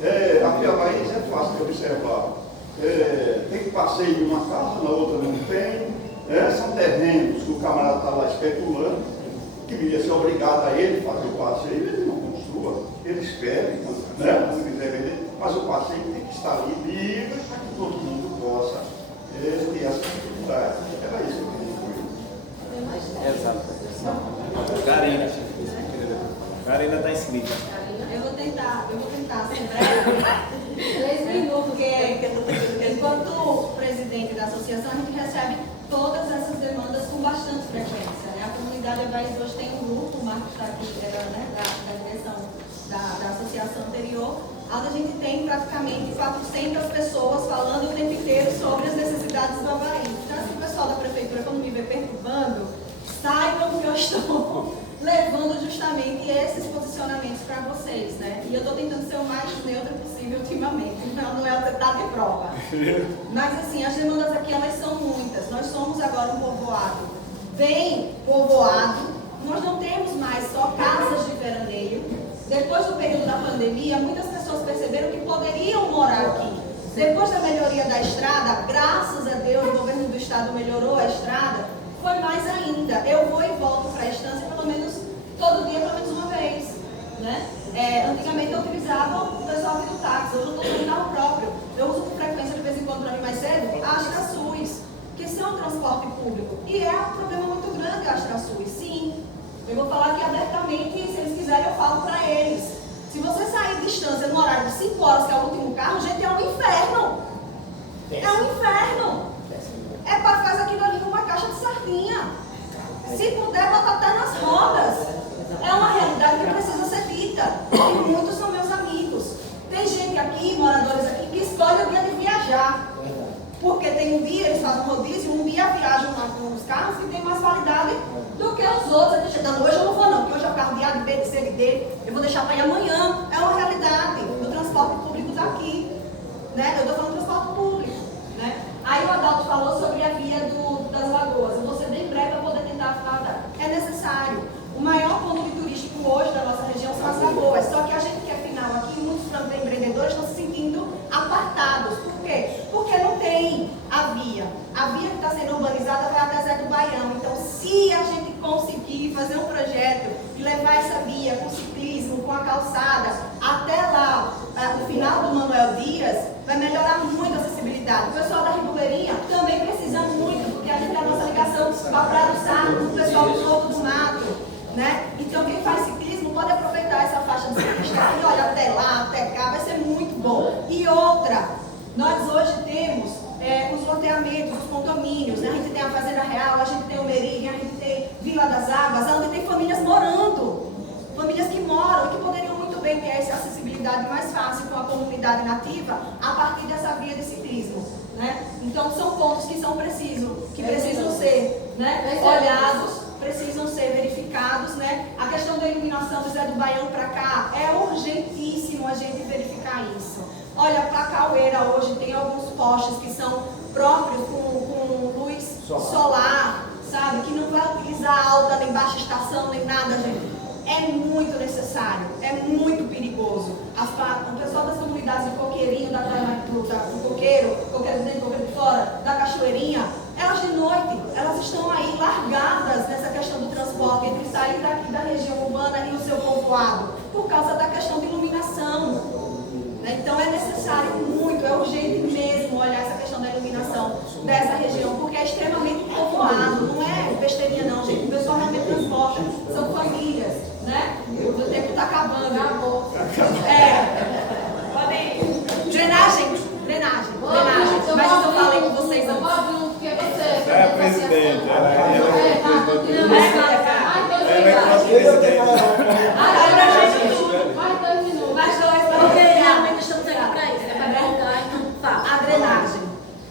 Aqui a Laís é fácil de observar. Tem passeio de uma casa, na outra não tem. São terrenos que o camarada está lá especulando, que devia ser obrigado a ele fazer o passeio, ele não construa, ele espere, né? Se quiser vender, mas o passeio tem que estar ali livre para que todo mundo possa ter essa possibilidade. Era isso que eu queria dizer. Exato. Karina está inscrita. Eu vou tentar. tentar ser breve. 3 minutos. Porque enquanto presidente da associação, a gente recebe todas essas demandas com bastante frequência, né? A comunidade Evaís hoje tem um grupo, o Marcos está aqui, da direção da associação anterior, onde a gente tem praticamente 400 pessoas falando o tempo inteiro sobre as necessidades do Avaí. Então, assim, o pessoal da prefeitura, quando me vê perturbando, saibam que eu estou levando justamente esses posicionamentos para vocês, né? E eu estou tentando ser o mais neutra possível ultimamente, então não é o dado de prova. Mas assim, as demandas aqui, elas são muitas. Nós somos agora um povoado bem povoado, nós não temos mais só casas de veraneio. Depois do período da pandemia, muitas pessoas perceberam que poderiam morar aqui. Depois da melhoria da estrada, graças a Deus, o governo do estado melhorou a estrada, foi mais ainda. Eu vou e volto para a estância pelo menos todo dia, pelo menos uma vez, né? Antigamente eu utilizava o pessoal aqui do táxi, hoje eu estou usando carro próprio. Eu uso com frequência, de vez em quando, para mim mais cedo, a Astrasus, que são transporte público. E é um problema muito grande a Astrasus, sim. Eu vou falar aqui abertamente, e se eles quiserem eu falo para eles. Se você sair de distância no horário de 5 horas, que é o último carro, gente, é um inferno. É um inferno. É para fazer aquilo ali uma caixa de sardinha. Se puder, botar até nas rodas. É uma realidade que precisa ser dita. E muitos são meus amigos. Tem gente aqui, moradores aqui, que escolhe o dia de viajar. Porque tem um dia, eles fazem um rodízio, um dia viajam lá com os carros que tem mais validade do que os outros. Não, hoje eu não vou não, porque hoje é o carro de A, de B, de C, de D. Eu vou deixar para ir amanhã. É uma realidade do transporte público daqui. Né? Eu estou falando do transporte público. Né? Aí o Adalto falou sobre a via das Lagoas. Eu vou ser bem breve para poder tentar falar. É necessário. O maior ponto turístico hoje da nossa região são as lagoas. Só que a gente que é final aqui, muitos empreendedores estão se sentindo apartados. Por quê? Porque não tem a via. A via que está sendo urbanizada vai até Zé do Baião. Então, se a gente conseguir fazer um projeto e levar essa via com ciclismo, com a calçada, até lá, no final do Manuel Dias, vai melhorar muito a acessibilidade. O pessoal da Ribuleirinha também precisa muito, porque a gente tem a nossa ligação para Praia do Sarro, o pessoal do Porto do Mato. Né? Então, quem faz ciclismo pode aproveitar essa faixa de ciclista e olha até lá, até cá, vai ser muito bom. E outra, nós hoje temos os loteamentos, os condomínios, né? A gente tem a Fazenda Real, a gente tem o Meridian, a gente tem Vila das Águas, onde tem famílias morando, famílias que moram e que poderiam muito bem ter essa acessibilidade mais fácil com a comunidade nativa a partir dessa via de ciclismo. Né? Então, são pontos que são precisam ser, né, olhados, precisam ser verificados, né? A questão da iluminação do Zé do Baião para cá é urgentíssimo a gente verificar isso. Olha, para Caueira hoje tem alguns postes que são próprios com luz solar, sabe? Que não vai utilizar alta nem baixa estação nem nada, gente. É muito necessário, é muito perigoso. O pessoal das comunidades do Coqueirinho, do Coqueiro de dentro, Coqueiro de fora, da Cachoeirinha, elas de noite, elas estão aí largadas nessa questão do transporte, entre sair daqui da região urbana e o seu povoado, por causa da questão de iluminação. Então é necessário muito, é urgente mesmo olhar essa questão da iluminação dessa região, porque é extremamente povoado, não é besteirinha não, gente. O pessoal realmente transporta, são famílias, né? O meu tempo está acabando. Acabou. Pode ir. Drenagem. Mas eu falei com vocês antes. Você é a presidente, ela é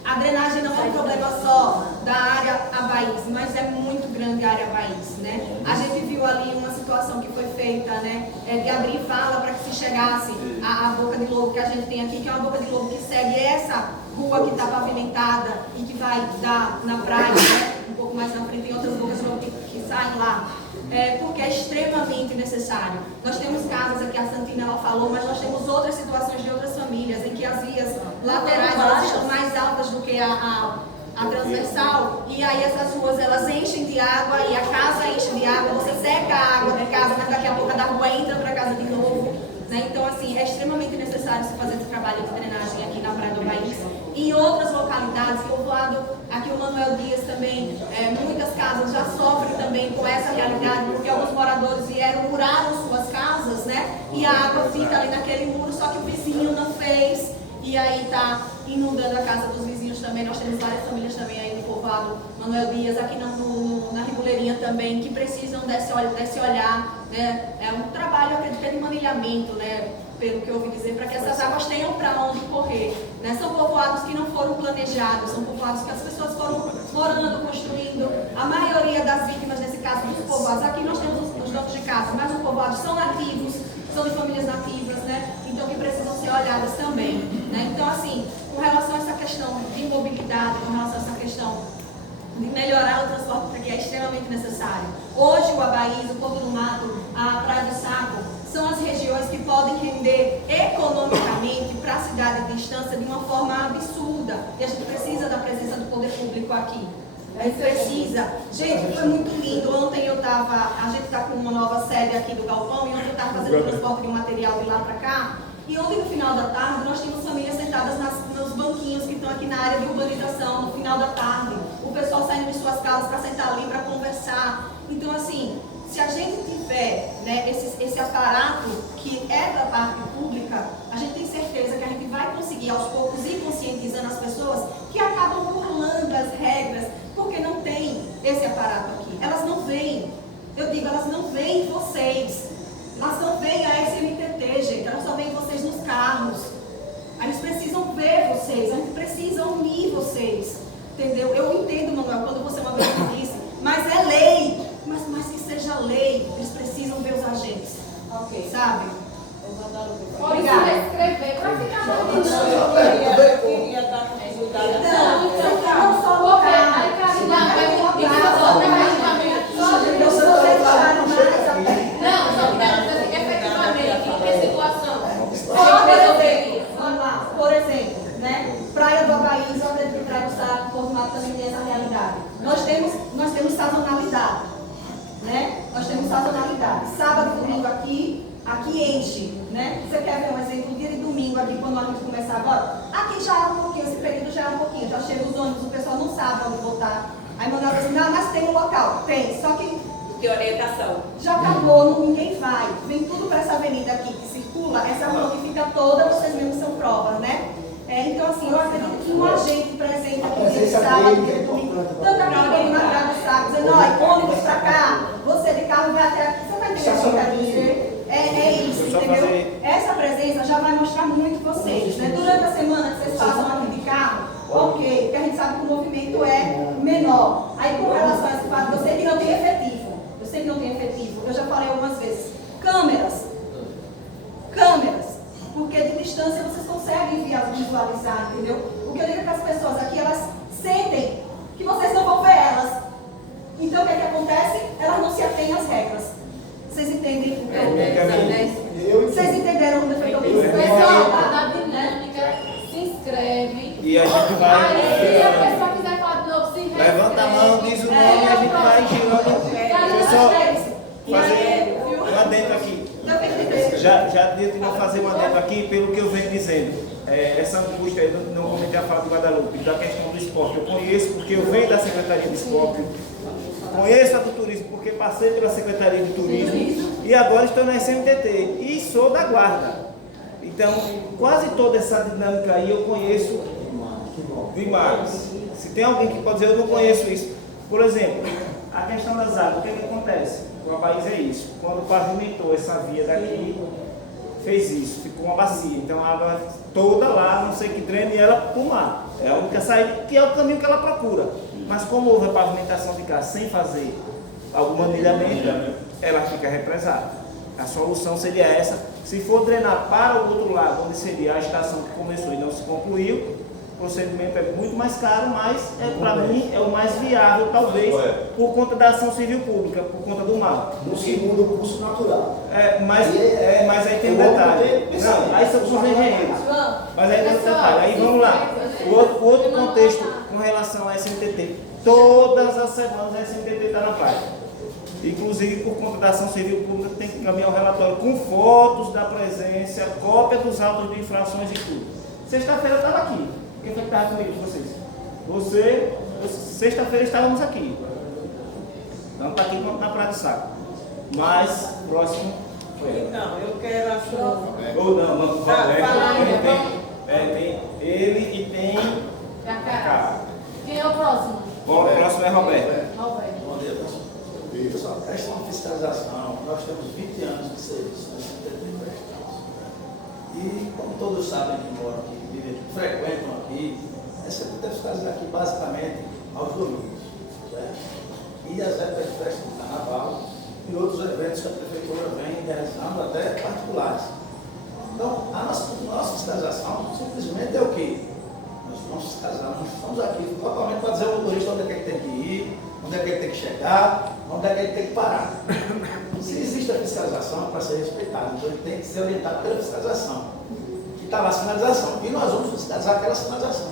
A drenagem não é um problema só da área Abaís, mas é muito grande a área Abaís, né? A gente viu ali uma situação que foi feita, né? De abrir vala para que se chegasse a boca de lobo que a gente tem aqui, que é uma boca de lobo que segue essa rua que está pavimentada e que vai dar na praia, né? Um pouco mais na frente, tem outras bocas de lobo que saem lá. Porque é extremamente necessário. Nós temos casas aqui, a Santina ela falou, mas nós temos outras situações de outras famílias em que as vias laterais elas estão mais altas do que a transversal, e aí essas ruas elas enchem de água e a casa enche de água, você seca a água da casa, mas daqui a pouco da rua entra para casa de novo. Né? Então, assim, é extremamente necessário se fazer esse trabalho de drenagem aqui na Praia do Baís. Em outras localidades, povoado, aqui o Manuel Dias também, muitas casas já sofrem também com essa realidade, porque alguns moradores vieram, muraram suas casas, né? e a água fica ali naquele muro, só que o vizinho não fez, e aí está inundando a casa dos vizinhos também. Nós temos várias famílias também aí no povoado Manuel Dias, aqui na Ribuleirinha também, que precisam desse olhar, né? É um trabalho, acredito, de manilhamento, né? Pelo que eu ouvi dizer, para que essas águas tenham para onde correr, né? São povoados que não foram planejados, são povoados que as pessoas foram morando, construindo. A maioria das vítimas, nesse caso, dos povoados, aqui nós temos os donos de casa, mas os povoados são nativos, são de famílias nativas, né? Então que precisam ser olhadas também, né? Então, assim, com relação a essa questão de mobilidade, com relação a essa questão de melhorar o transporte, que é extremamente necessário. Hoje, o Abaís, o Porto do Mato, a Praia do Saco, são as regiões que podem render economicamente para a cidade de distância de uma forma absurda. E a gente precisa da presença do poder público aqui. A gente precisa. Gente, foi muito lindo. Ontem a gente está com uma nova sede aqui do Galpão, e ontem eu estava fazendo o transporte de material de lá para cá. E ontem, no final da tarde, nós tínhamos famílias sentadas nos banquinhos que estão aqui na área de urbanização, no final da tarde. O pessoal saindo de suas casas para sentar ali, para conversar. Então, assim, se a gente tiver, né, esse aparato que é da parte pública, a gente tem certeza que a gente vai conseguir, aos poucos, ir conscientizando as pessoas que acabam burlando as regras, porque não tem esse aparato aqui. Elas não veem. Eu digo, elas não veem vocês. Elas não veem a SMTT, gente. Elas só veem vocês nos carros. Eles precisam ver vocês. A gente precisa unir vocês. Entendeu? Eu entendo, Manuel, quando você uma vez me disse, mas é lei. Mas que seja lei, eles precisam ver os agentes. Ok. Sabe? Obrigada. Escrever para ficar mais Eu queria dar continuidade. Então, não só no por exemplo, né? Praia do Abaís, eu acredito que Praia do Saco, Porto do Mato também tem essa realidade. Nós temos sazonalidade, né? Nós temos sazonalidade. Sábado e domingo aqui enche, né? Você quer ver um exemplo? Dia de domingo aqui, quando o ônibus começar agora, aqui já é um pouquinho, esse período já é um pouquinho, já chega os ônibus, o pessoal não sabe onde botar. Aí Manuel diz assim, não, mas tem um local. Tem, só que... Que orientação? Já acabou, ninguém vai. Vem tudo para essa avenida aqui que circula, essa rua que fica toda, vocês mesmos são provas, né? Então, assim, eu acredito que um agente presente aqui de sábado, dia de domingo, tanto aqui como na Praia do Saco, dizendo, olha, ônibus para cá, você de carro vai até aqui. Você vai entender o que eu quero dizer? É isso, entendeu? Essa presença já vai mostrar muito vocês, né? Durante a semana que vocês passam aqui de carro, ok, porque a gente sabe que o movimento é menor. Aí, com relação a esse fato, eu sei que não tem efetivo. Eu já falei algumas vezes. Câmeras. Porque de distância vocês conseguem visualizar, entendeu? O que eu digo para as pessoas aqui, elas sentem que vocês não vão ver elas. Então, o que é que acontece? Elas não se atêm às regras. Vocês entendem o que eu Vocês entenderam o defeito que eu disse? Pessoal, da dinâmica, se inscreve. E a gente vai... Aí, se a pessoa quiser falar de novo, se inscreve. Levanta a mão, diz o nome e a gente vai girando. Pessoal, fazer um adendo aqui. Já devia fazer um adendo aqui pelo que eu venho dizendo. Essa angústia aí, normalmente já falo de Guadalupe, da questão do esporte. Eu conheço porque eu venho da Secretaria de Esporte. Conheço a do turismo porque passei pela Secretaria de Turismo e agora estou na SMTT e sou da Guarda. Então, quase toda essa dinâmica aí eu conheço demais. Se tem alguém que pode dizer, eu não conheço isso. Por exemplo, a questão das águas, o que acontece? O Abaís é isso. Quando pavimentou essa via daqui, fez isso, ficou uma bacia. Então a água toda lá, não sei que drene ela para o mar. É a única saída, que é o caminho que ela procura. Mas como houve a pavimentação de cá sem fazer algum anilhamento, ela fica represada. A solução seria essa. Se for drenar para o outro lado, onde seria a estação que começou e não se concluiu, o procedimento é muito mais caro, mas para mim é o mais viável, talvez, por conta da ação civil pública, por conta do mar. No segundo curso natural. Mas aí tem um detalhe. Não, aí são os engenheiros. Mas aí tem um detalhe. Aí vamos lá. O outro contexto com relação à SMTT. Todas as semanas a SMTT está na praia. Inclusive, por conta da ação civil pública, tem que encaminhar o relatório com fotos da presença, cópia dos autos de infrações e tudo. Sexta-feira eu estava aqui. Quem foi que estava comigo com vocês? Sexta-feira estávamos aqui. Não está aqui na Praia do Saco. Mas, próximo Então, eu quero a sua. Ou não, fala aí, tem ele e tem Cacá. Quem é o próximo? Bom, o próximo é Roberto. Roberto. Bom dia, pessoal. Pessoal, esta é uma fiscalização. Nós temos 20 anos de serviço nesse centro de empréstimos. E, como todos sabem que moram aqui, vivem, frequentam aqui, essa centro de fiscalizar aqui basicamente aos domingos. Certo? E as épocas de festa do carnaval e outros eventos que a prefeitura vem realizando, até particulares. Então, a nossa fiscalização simplesmente é o quê? Nós vamos fiscalizar, nós estamos aqui totalmente para dizer ao motorista onde é que ele tem que ir, onde é que ele tem que chegar, onde é que ele tem que parar. Se existe a fiscalização, é para ser respeitado, então ele tem que ser orientado pela fiscalização, que está lá a sinalização, e nós vamos fiscalizar aquela sinalização.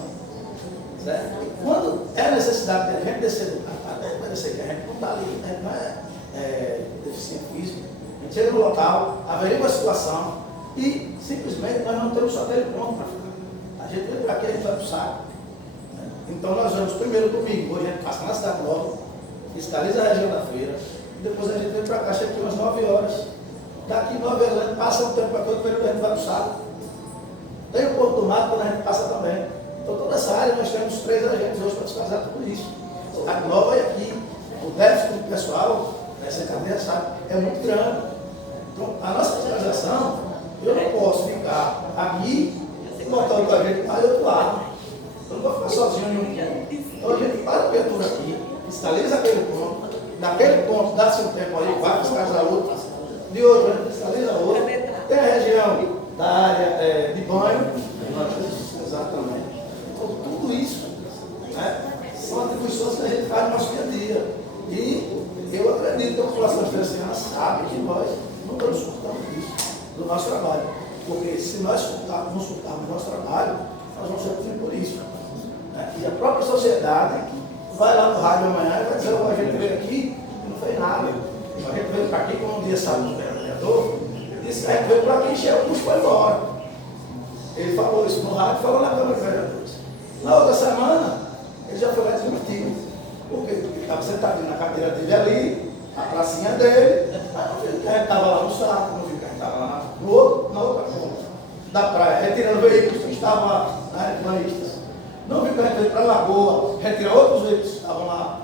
Certo? E quando é necessidade de a gente descer do carro, até parecer que a gente não está ali, a gente não é deficiente físico, a gente chega no local, averigua a situação e simplesmente nós não temos só aquele ponto para ficar. A gente vem para aqui, a gente vai para o saco. Então nós vamos primeiro domingo, hoje a gente passa na cidade nova, fiscaliza a região da feira, depois a gente vem para cá, chega aqui umas 9 horas. Daqui 9 horas a gente passa um tempo para aqui, outro período a gente vai para o saco. Tem o ponto do mato quando a gente passa também. Então toda essa área nós temos 3 agentes hoje para fiscalizar tudo isso. A nova é aqui, o déficit do pessoal, essa cadeia sabe, é muito grande. Então a nossa fiscalização, eu não posso ficar aqui e botar o agente para o outro lado. Eu não vou ficar sozinho em um ponto. Então a gente para a abertura aqui, fiscaliza aquele ponto, daquele ponto dá-se um tempo ali, vai fiscalizar outro, de outro, a gente fiscaliza outro. Tem a região da área de banho, nós temos que fiscalizar também. Então tudo isso, né, são atribuições que a gente faz no nosso dia a dia. E eu acredito que a população estressada sabe que nós não estamos suportando isso do nosso trabalho. Porque se nós não suportarmos o nosso trabalho, nós vamos ser punidos por isso. Né? E a própria sociedade vai lá no rádio amanhã e vai dizer, a gente veio aqui e não fez nada. A gente veio para aqui, como um dia sabe no vereador, disse, a gente veio para aqui, encheu o bucho e foi embora. Ele falou isso no rádio e falou na Câmara de Vereadores. Na outra semana, ele já foi lá desmentir. Por quê? Porque ele estava sentado na cadeira dele ali, a pracinha dele, mas não viu que a gente estava lá no saco, não viu que a gente estava lá na outra ponta da praia, retirando veículos que estavam lá na área de banhistas. Não viu que a gente veio para a lagoa, retirar outros veículos que estavam lá.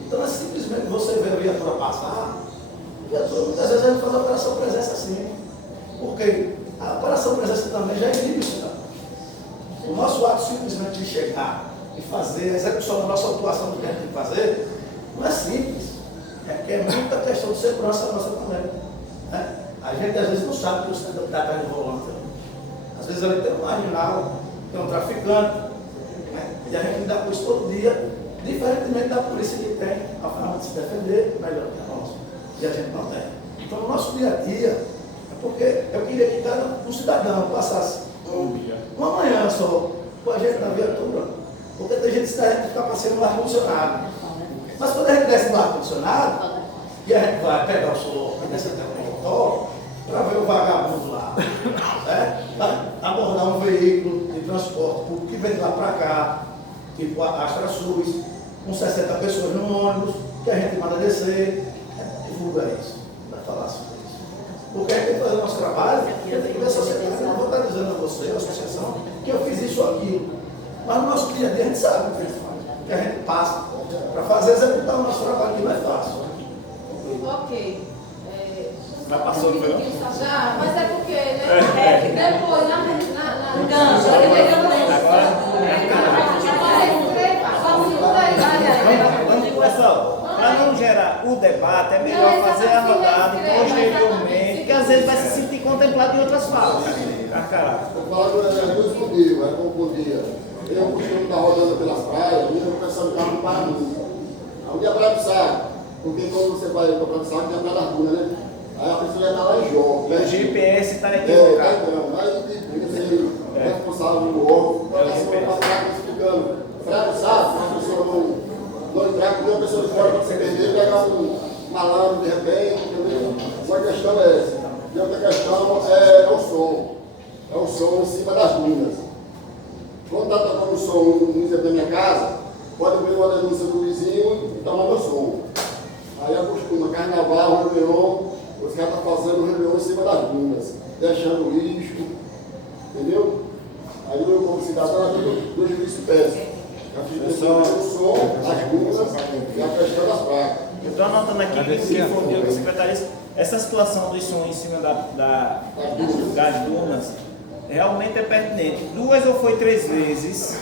Então, é simplesmente você vê a viatura passar, a viatura muitas vezes a gente faz a operação presença assim. Porque a operação presença também já inibe isso. Tá? O nosso ato simplesmente de chegar e fazer a execução da nossa atuação do que a gente tem que fazer, não é simples. É porque é muita questão de segurança nossa também. Né? A gente às vezes não sabe que o cidadão está atrás do volante. Às vezes ali tem um marginal, tem um traficante, né? E a gente lida com isso todo dia, diferentemente da polícia que tem a forma de se defender melhor que a nossa. E a gente não tem. Então no nosso dia a dia, é porque eu queria que cada cidadão passasse uma manhã só com a gente na viatura. Porque tem gente que fica passeando no ar-condicionado. Mas quando a gente desce no ar-condicionado, e a gente vai pegar o sol e descer até o motor, para ver o vagabundo lá, né? Vai abordar um veículo de transporte público que vem lá para cá, tipo a Astra SUS, com 60 pessoas no ônibus, que a gente manda descer, divulga isso, vai falar sobre isso. Porque a gente tem que fazer o nosso trabalho, a gente tem que ver a sociedade. Eu não vou estar dizendo a você, a associação, que eu fiz isso ou aquilo. Mas no nosso dia a dia a gente sabe o que a gente faz, que a gente passa para fazer executar o nosso trabalho, que não é fácil. Ok. Já passou, foi não? Já, mas é porque, né? Depois, pessoal, para não gerar o debate, é melhor fazer a rodada posteriormente, porque às vezes vai se sentir contemplado em outras falas. Eu falo dos motivos, é como podia. Eu costumo estar rodando pelas praias, e eu pensando em carro para mim. Aí um dia para o saco, porque quando você vai para o saco, tem a praia das dunas, né? Aí a pessoa já está lá em jogo. O GPS está equivocado. Aí o responsável do órgão, a pessoa está explicando. Freio sabe, a pessoa não entrar com uma pessoa de fora para você perder, pegar um malandro de repente, entendeu? Uma questão é essa. E outra questão é o som. É o som em cima das dunas. Quando está tocando o som no da minha casa, pode ver uma denúncia do vizinho e tomar meu som. Aí acostuma, carnaval, Réveillon, os caras estão fazendo reunião em cima das dunas, deixando lixo, entendeu? Aí eu, como cidadão, do juiz pede. O som, as dunas e a questão das placas. Eu estou anotando aqui que informou com a secretaria. Essa situação do som em cima das dunas realmente é pertinente. 2 ou foi 3 vezes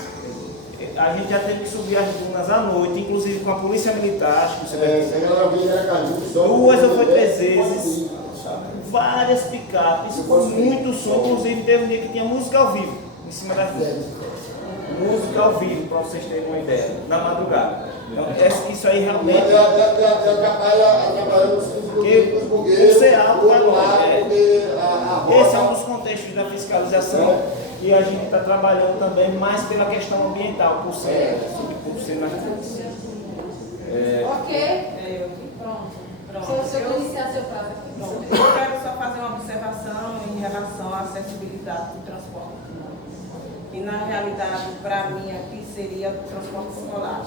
a gente já teve que subir as dunas à noite, inclusive com a polícia militar. Acho que você deve... 2 ou foi 3 vezes, várias picapes, com muito som. Inclusive teve um dia que tinha música ao vivo em cima das dunas. Música ao vivo, para vocês terem uma ideia, na madrugada. Então, isso aí realmente. Atrapalhando os bugueiros. Esse é um dos contextos da fiscalização e a gente está trabalhando também mais pela questão ambiental, por ser mais difícil. Ok? Pronto. Se eu iniciar seu prazo aqui. Eu quero só fazer uma observação em relação à acessibilidade do transporte. E na realidade, para mim aqui seria o transporte escolar.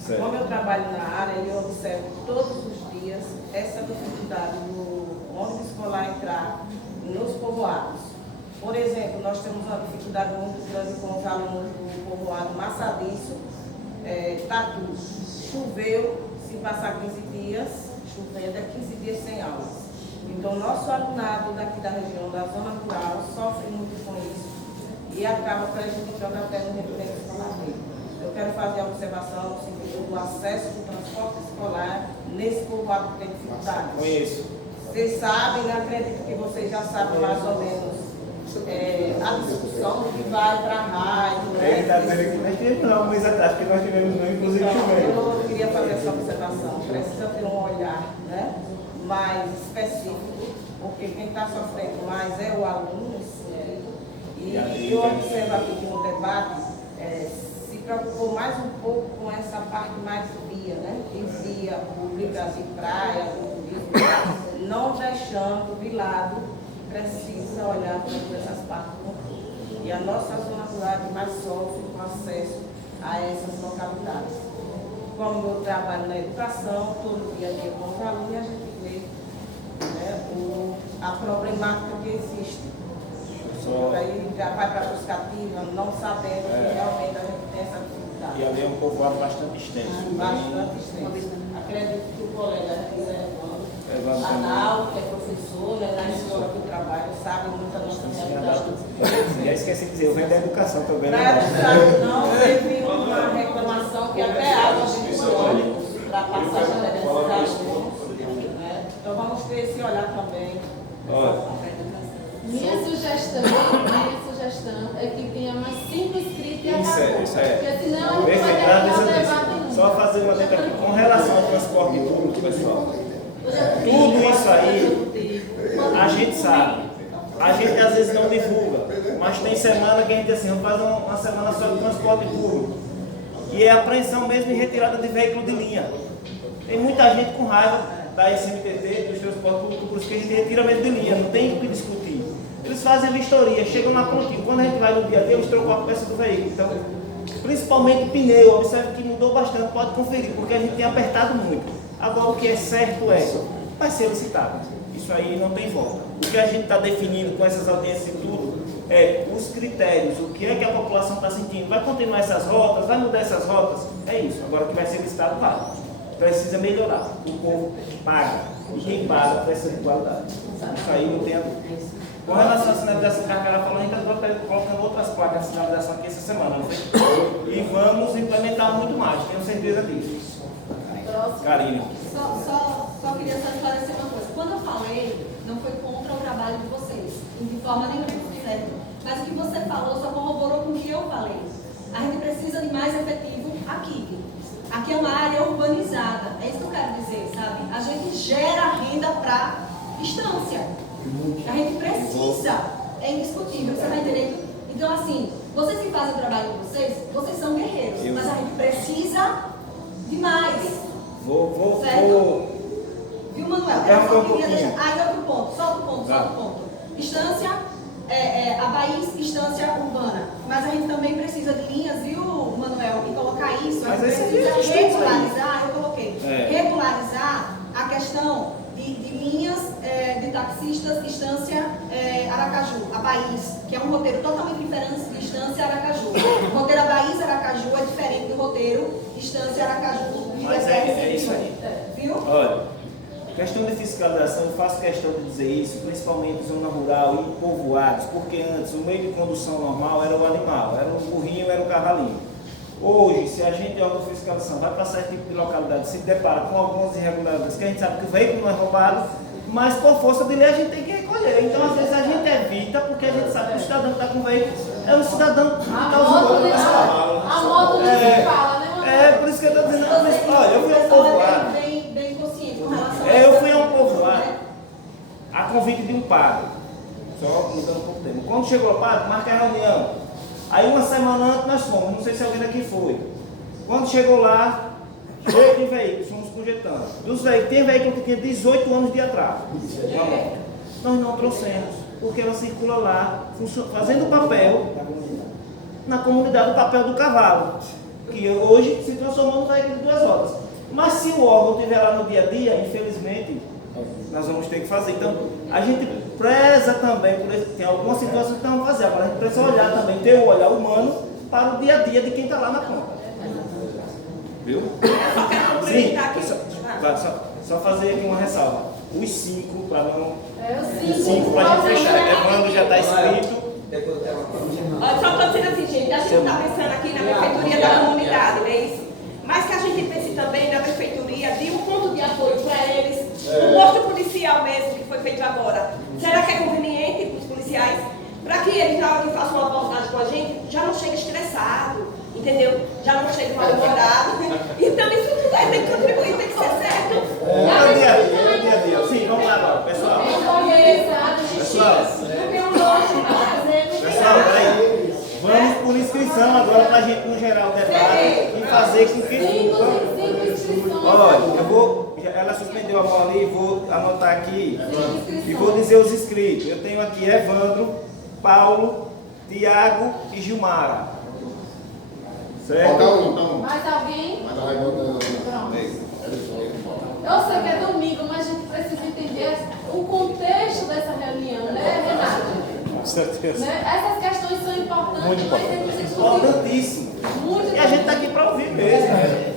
Certo. Como eu trabalho na área, eu observo todos os dias essa dificuldade do ônibus escolar entrar nos povoados. Por exemplo, nós temos uma dificuldade muito grande com os alunos do povoado Maçadiço, Tatu. Choveu, se passar 15 dias, chovendo, é 15 dias sem aulas. Então, nosso alunado daqui da região, da zona rural, sofre muito com isso e acaba prejudicando até no rendimento escolar dele. Eu quero fazer a observação no sentido do acesso do transporte escolar nesse povoado que tem dificuldade. Conheço. Vocês sabem, acredito que vocês já sabem mais ou menos a discussão que vai para a rádio. Ele está dizendo que nós tivemos um mês atrás, que nós tivemos inclusive chovendo. Eu queria fazer essa observação. Precisa ter um olhar, né, mais específico, porque quem está sofrendo mais é o aluno. E eu observo aqui que no debate se preocupou mais um pouco com essa parte mais via, né? De via pública, de praia, não deixando de lado que precisa olhar para essas partes do mundo. E a nossa zona rural mais sofre com acesso a essas localidades. Como eu trabalho na educação, todo dia a dia com os alunos, a gente vê, né, a problemática que existe. Aí já vai para a buscativa, não sabendo que realmente a gente tem essa dificuldade. E ali é um povoado bastante extenso. Bastante extenso. Acredito que o colega Anal, que é professor, né, na escola que eu trabalho, sabe muito a nossa realidade. Já esqueci de dizer, eu venho da educação também. Não, teve uma reclamação que até água de para passagem da necessidade. Então vamos ter esse olhar também. Minha sugestão é que tenha mais 5 inscritos e acabou. Isso é. Porque senão a gente vai terminar o debate nunca. Só fazer uma dentro aqui com relação ao transporte público, pessoal. Tudo isso aí, a gente sabe. A gente às vezes não divulga, mas tem semana que a gente diz assim, vamos fazer uma semana só de transporte público. E é apreensão mesmo e retirada de veículo de linha. Tem muita gente com raiva da SMTT, dos transportes públicos, por isso que a gente retira mesmo de linha, não tem o que discutir. Eles fazem vistoria, chegam lá prontinho. Quando a gente vai no dia a dia, eles trocam a peça do veículo. Então, principalmente pneu, observe que mudou bastante, pode conferir, porque a gente tem apertado muito. Agora, o que é certo vai ser licitado. Isso aí não tem volta. O que a gente está definindo com essas audiências e tudo é os critérios, o que é que a população está sentindo. Vai continuar essas rotas, vai mudar essas rotas? É isso. Agora, o que vai ser licitado, vai. Precisa melhorar. O povo paga. E quem paga precisa de qualidade. Isso aí não tem a dúvida. Com relação à sinalização que a Carla falou, a gente está colocando outras placas de sinalização aqui essa semana, não foi? E vamos implementar muito mais, tenho certeza disso. Karine. Só queria só esclarecer uma coisa. Quando eu falei, não foi contra o trabalho de vocês, de forma nenhuma, certo? Mas o que você falou só corroborou com o que eu falei. A gente precisa de mais efetivo aqui. Aqui é uma área urbanizada, é isso que eu quero dizer, sabe? A gente gera renda para distância. A gente precisa, é indiscutível, você está entendendo? Então, assim, vocês que fazem o trabalho de vocês são guerreiros, mas a gente precisa de mais. Certo? Viu, Manuel? Eu só queria deixar. Aí, outro ponto, só outro ponto. Distância, a Bahia, distância urbana. Mas a gente também precisa de linhas, viu, Manuel? E colocar isso, a gente precisa regularizar, eu coloquei, regularizar a questão de linhas de taxistas Estância Aracaju, a Baís, que é um roteiro totalmente diferente de Estância Aracaju. O roteiro a Baís Aracaju é diferente do roteiro Estância Aracaju. Mas é isso aí. Viu? Olha, questão de fiscalização, eu faço questão de dizer isso, principalmente em zona rural e em povoados, porque antes o meio de condução normal era o animal, era o burrinho, era o cavalinho. Hoje, se a gente, órgão de fiscalização, vai para certo tipo de localidade, se depara com algumas irregularidades, que a gente sabe que o veículo não é roubado, mas por força de lei a gente tem que recolher. Então, às vezes, a gente evita, porque a gente sabe que o cidadão que está com o veículo é um cidadão que está usando o pessoal. A moto não se fala, né? Por isso que eu estou dizendo, olha, eu fui a um povoado. Bem consciente com relação Eu fui a um povoado, a convite de um padre, só mudando um pouco de tempo. Quando chegou o padre, marca a reunião. Aí uma semana antes nós fomos, não sei se alguém daqui foi. Quando chegou lá, cheio de veículos, fomos projetando. Dos veículos, tem veículo que tinha 18 anos de atraso. Nós não trouxemos, porque ela circula lá, fazendo o papel na comunidade, o papel do cavalo, que hoje se transformou no veículo de 2 rodas. Mas se o órgão estiver lá no dia a dia, infelizmente, nós vamos ter que fazer. Então, a gente preza também, por isso, tem algumas situações que nós vamos fazer, agora a gente precisa olhar também, ter o olhar humano para o dia a dia de quem está lá na ponta. Viu? Sim, só fazer aqui uma ressalva. Os 5, para não... Os 5 para a gente fechar. Evandro já está escrito. Olha, só estou dizendo assim, gente, a gente está pensando aqui na prefeitura da comunidade, não é isso? Mas que a gente pense também na prefeitura de um ponto de apoio para eles, o posto policial mesmo, que foi feito agora. Será que é conveniente para os policiais? Para que eles, na hora que façam uma abordagem com a gente, já não cheguem estressados, entendeu? Já não cheguem mal-humorados. Então isso tudo aí tem que contribuir, tem que ser certo. É o dia a dia. Sim, vamos lá agora, pessoal. Pessoal, peraí. Vamos por inscrição agora para a gente, no geral, o debate e fazer com que... Olha, eu vou... Ela suspendeu a mão ali, vou anotar aqui e vou dizer os inscritos. Eu tenho aqui Evandro, Paulo, Tiago e Gilmara. Certo? Mais alguém? Eu sei que é domingo, mas a gente precisa entender o contexto dessa reunião, né, Renato? Com certeza. Né? Essas questões são importantes, Muito mas tem que ser discutido. Importantíssimo. E a gente está aqui para ouvir mesmo.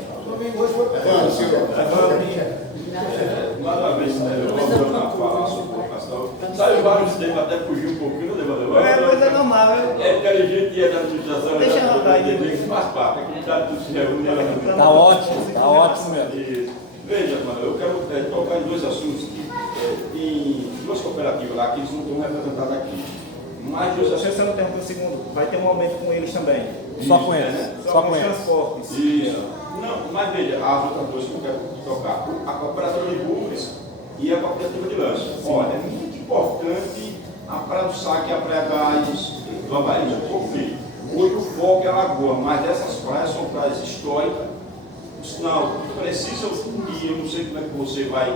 Novamente, eu vou falar sobre colocação. Saiu vários temas, até fugir um pouquinho, não levou. Mas é normal. É que a gente ia da administração, deixa eu rodar aí. Que faz parte, a comunidade se reúne. Tá ótimo mesmo. Veja, mano, eu quero tocar em 2 assuntos que tem 2 cooperativas lá que eles não estão representados aqui. Mas você não interromper um segundo, vai ter um momento com eles também. Só com eles. Só com os transportes. Isso. Não, mas veja, as outras 2 que eu quero tocar. A cooperativa de burros e a cooperativa de lanche. Olha, é muito importante a Praia do Saque e a Praia do Havaí. Por quê? Hoje o foco é a Lagoa, mas essas praias são praias históricas. Sinal, precisam, e eu não sei como é que você vai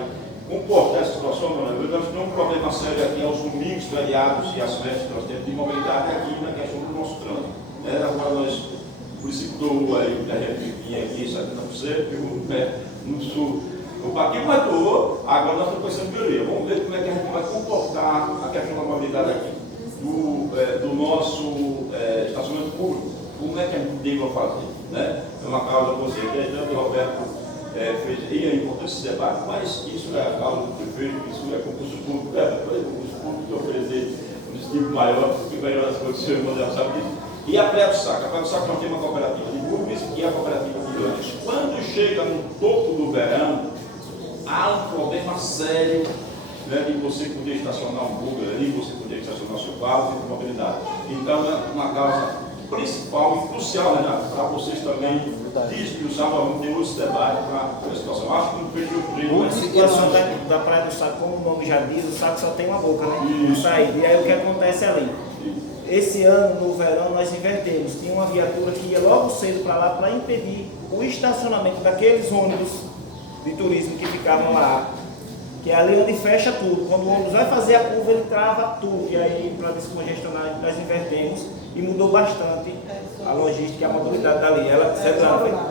comportar essa situação, nós temos um problema sério aqui aos domingos, feriados e as festas que nós temos de mobilidade aqui na questão do nosso trânsito. Agora nós, o município do aí, a gente vinha aqui 70%, no sul, o Paquinho matou, agora nós estamos pensando em melhoria. Vamos ver como é que a gente vai comportar a questão da mobilidade aqui, do nosso estacionamento público, como é que a gente deve fazer, né? É uma causa que você, o Roberto fez, e é importante esse debate, mas isso é a causa do prefeito, isso é concurso público, concurso público oferecer um estímulo maior, porque melhor as condições, você sabe disso. E a Praia do Saco nós temos uma cooperativa de burgos e a cooperativa de lanches. Quando chega no topo do verão, há um problema sério, né, de você poder estacionar um burger ali, você poder estacionar seu carro, de mobilidade. Então é uma causa principal e crucial, né, para vocês também discutir, vamos ter outros debates para a situação. Acho que não fechou o treino. A situação da Praia do Saco, como o nome já diz, o saco só tem uma boca, né? Isso. E aí o que acontece ali? Esse ano, no verão, nós invertemos. Tinha uma viatura que ia logo cedo para lá para impedir o estacionamento daqueles ônibus de turismo que ficavam lá, que é ali onde fecha tudo. Quando o ônibus vai fazer a curva, ele trava tudo. E aí, para descongestionar, nós invertemos. e mudou bastante a logística e a mobilidade dali. Ela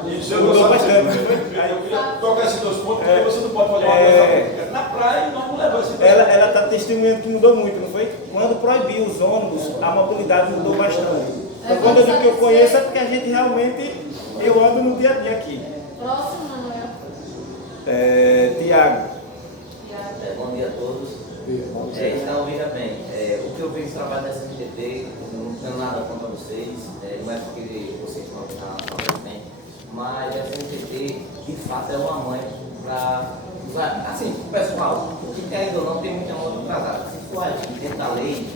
Isso eu mudou não bastante. Eu queria tocar esses dois pontos, porque você não pode fazer uma coisa na praia e nós não levamos esse Ela está testemunhando que mudou muito, não foi? Quando proibiu os ônibus, a mobilidade mudou bastante. Então, quando eu digo que eu conheço, é porque a gente realmente, eu ando no dia a dia aqui. Próximo, Manuel. Tiago. Bom dia a todos. Então, veja bem, o que eu vejo trabalho da SMTT, não tenho nada contra vocês, não é porque vocês não estão bem, mas a SMTT, de fato, é uma mãe para usar. Assim, pessoal, o que tem ainda ou não tem muita moto atrasada. Se for agir dentro da lei,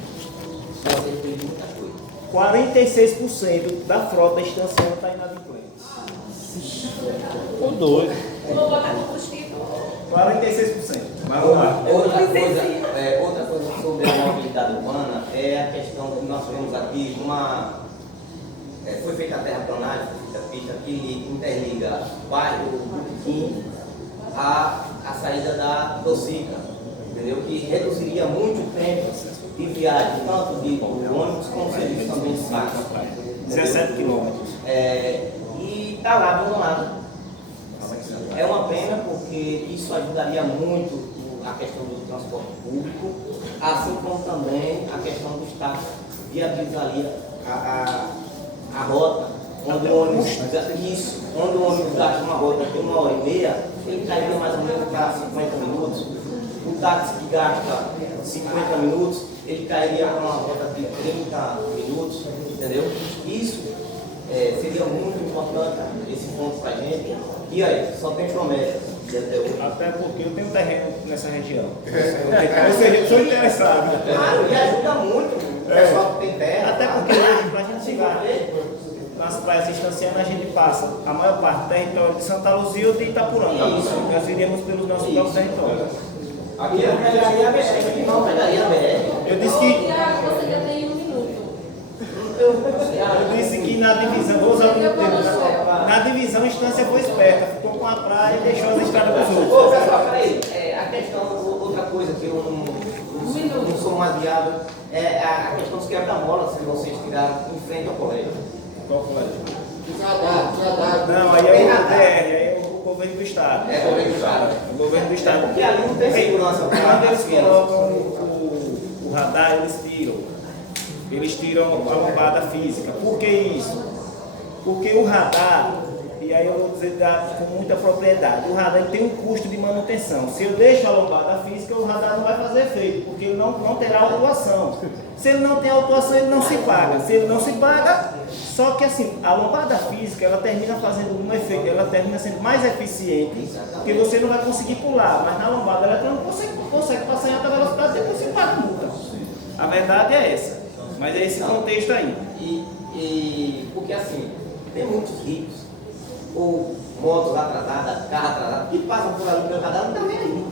pode ter muita coisa. 46% da frota estação está inadimplente. Com dois. Vou botar combustível. 46%. Vamos lá. Outra coisa sobre a mobilidade urbana é a questão que nós temos aqui, foi feita a terraplanagem, foi feita a pista que interliga o bairro do Quim à saída da Docica, entendeu? Que reduziria muito o tempo de viagem, tanto de ônibus como serviço também de táxi. 17 quilômetros. E está lá abandonado. É uma pena porque isso ajudaria muito a questão do transporte público, assim como também a questão do Estado viabilizaria a rota, onde o ônibus gasta uma rota de 1h30, ele cairia mais ou menos para 50 minutos. O táxi que gasta 50 minutos, ele cairia para uma rota de 30 minutos, entendeu? Isso seria muito importante, esse ponto para a gente. E aí, só tem promessas. Até porque eu tenho terreno nessa região. Ou seja, eu sou interessado. Claro, e ajuda muito o pessoal que tem terra. Até porque hoje, para a gente chegar nas praias estancianas, a gente passa a maior parte do território de Santa Luzia ou de Itapuranga. Nós iríamos pelos nossos próprios territórios. Aqui eu pegaria a BR. Não, pegaria a BR. Eu disse que... Você já tem 1 minuto. Eu disse que na divisão, vou usar o meu termo, na divisão a instância foi esperta, ficou com a praia e deixou as estradas para os outros. Ô, pessoal, peraí, a questão, outra coisa que eu não sou mais viável, é a questão dos quebra-molas que vocês tiraram em frente ao colégio. Qual colégio? Radar. Não, aí é o DR, aí é o governo do Estado. É o governo do Estado. O governo do Estado. Porque ali não tem segurança. Quando eles colocam o radar, eles tiram a lombada física. Por que isso? Porque o radar, e aí eu vou dizer com muita propriedade, o radar ele tem um custo de manutenção. Se eu deixo a lombada física, o radar não vai fazer efeito, porque ele não terá autuação. Se ele não tem autuação, ele não se paga. Se ele não se paga, só que assim, a lombada física, ela termina fazendo um efeito, ela termina sendo mais eficiente, porque você não vai conseguir pular, mas na lombada ela não consegue passar em alta velocidade e depois você paga a multa. A verdade é essa. Mas é esse contexto aí. Porque assim, tem muitos ricos, ou motos atrasadas, carro atrasado, que passam por ali pelo radar, não tá nem aí.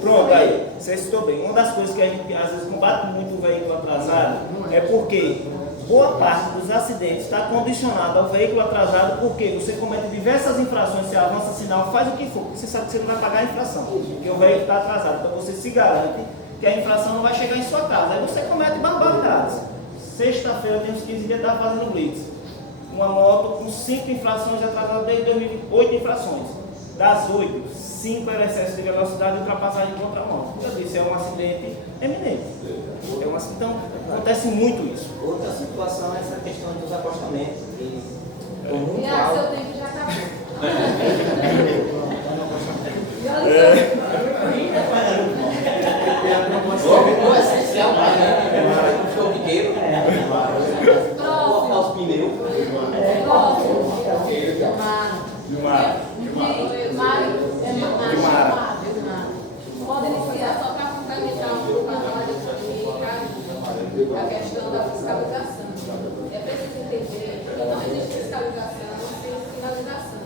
Pronto, aí, você citou bem. Uma das coisas que a gente às vezes combate muito o veículo atrasado é porque boa parte dos acidentes está condicionada ao veículo atrasado, porque você comete diversas infrações, você avança sinal, faz o que for, porque você sabe que você não vai pagar a infração, porque o veículo está atrasado. Então você se garante que a infração não vai chegar em sua casa. Aí você comete barbaridades. Sexta-feira, eu tenho uns 15 dias, estava fazendo blitz. Uma moto com 5 infrações atrasadas desde 2008 infrações. Das 8, 5 era excesso de velocidade e ultrapassagem contra a moto. Eu disse, é um acidente eminente. Então, acontece muito isso. Outra situação é essa questão dos acostamentos. E seu tempo já acabou. O essencial para mim, o choviqueiro, colocar os pneus. Pode iniciar só para complementar um pouco a questão da fiscalização. É preciso entender que não existe fiscalização sem sinalização.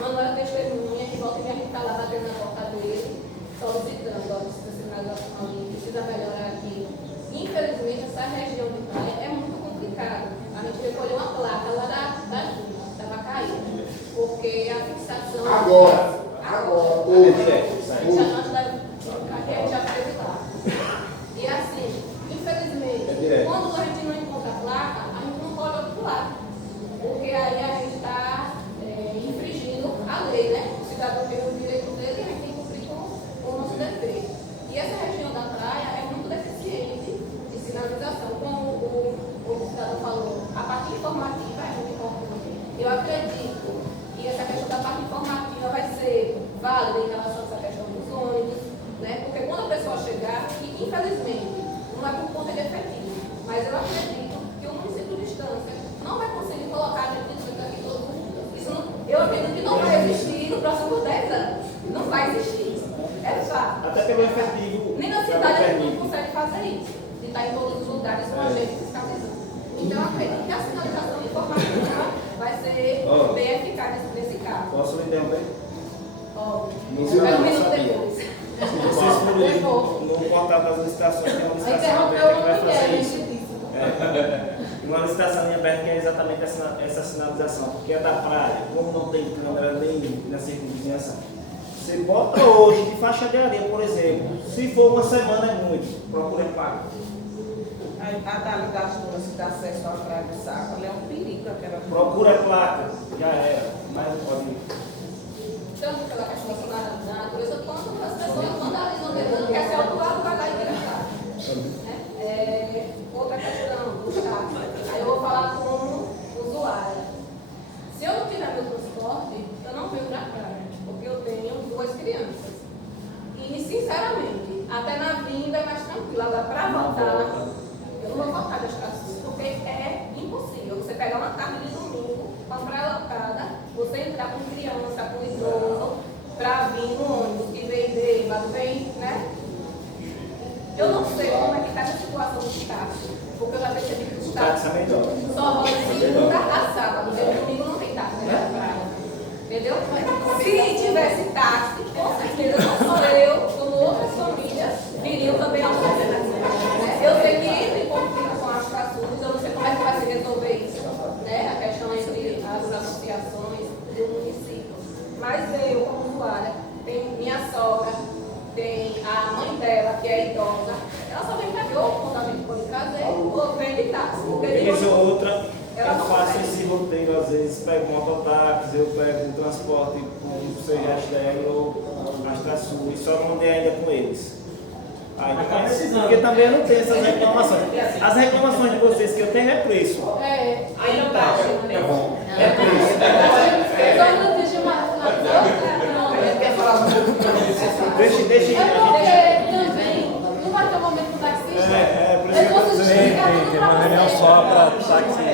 Manuel testemunha que volta e a gente está lá batendo na porta dele, solicitando a sinalização ali, precisa melhorar aqui. Infelizmente, essa região de praia é muito complicada. A gente recolheu uma placa lá da Vacaí, porque a fixação... Agora, a gente já fez lá. E assim, infelizmente, quando a gente não encontra a placa, a gente não eu acredito que o município de Estância não vai conseguir colocar a gente aqui todo mundo. Isso não, eu acredito que não vai existir no próximo 10 anos. Não vai existir. É fato. Até pelo efetivo. Nem na cidade a gente não consegue fazer isso. De estar em todos os lugares com a gente fiscalizando. Então eu acredito que a sinalização informativa vai ser bem eficaz nesse caso. Posso me interromper? Pelo menos depois. Vocês no contrato das licitações tem uma licitação aberta que vai fazer isso. Uma licitação em aberta que é exatamente essa sinalização, porque é da praia, como não tem câmera nem na circunvizinhança, você bota hoje de faixa de areia, por exemplo, se for uma semana é muito, procura placa. A dali das dunas que dá acesso à praia do Saco, ela é um perigo aquela. Procura placa, já era, mas não pode ir. Tanto pela questão da natureza, quanto as pessoas vandalizam mesmo, quer ser autuado, vai dar interessado. Outra questão, Gustavo, aí eu vou falar como usuária. Se eu não tiver meu transporte, eu não venho pra praia, porque eu tenho 2 crianças. E, sinceramente, até na vinda é mais tranquilo. Agora, para voltar, eu não vou voltar das Traçus, porque é impossível. Você pegar uma tarde de domingo, uma praia lotada, você entrar com criança, com idoso, para vir no ônibus que vem bêbado, vem, né? Eu não sei como é que está a situação dos táxis, porque eu já percebi que os táxis só rolam de segunda a sábado, porque domingo não tem táxi na praia. Entendeu? Se tivesse táxi, com certeza não só eu, como outras famílias, viriam também ao Brasil. Eu sei que entra em conflito com as Traçus, eu não sei como é que vai se resolver isso, né? A questão entre as associações do município. Mas eu, como usuária, tenho minha sogra, tem a mãe dela, que é idosa, ela só vem pra cá, ou quando a gente pode trazer, ou vem de táxi. Vez ou outra, eu faço esse roteiro, às vezes pego um mototáxi, eu pego um transporte com seja externo ou as Traçus, e só não mandei ainda com eles. Aí, porque também eu não tenho essas reclamações. As reclamações de vocês que eu tenho é preço. Aí não dá. É bom. É preço. Só não deixa mais. Deixa também não vai ter um momento do taxista. Por isso que eu estou dizendo. Tem uma reunião só para táxi.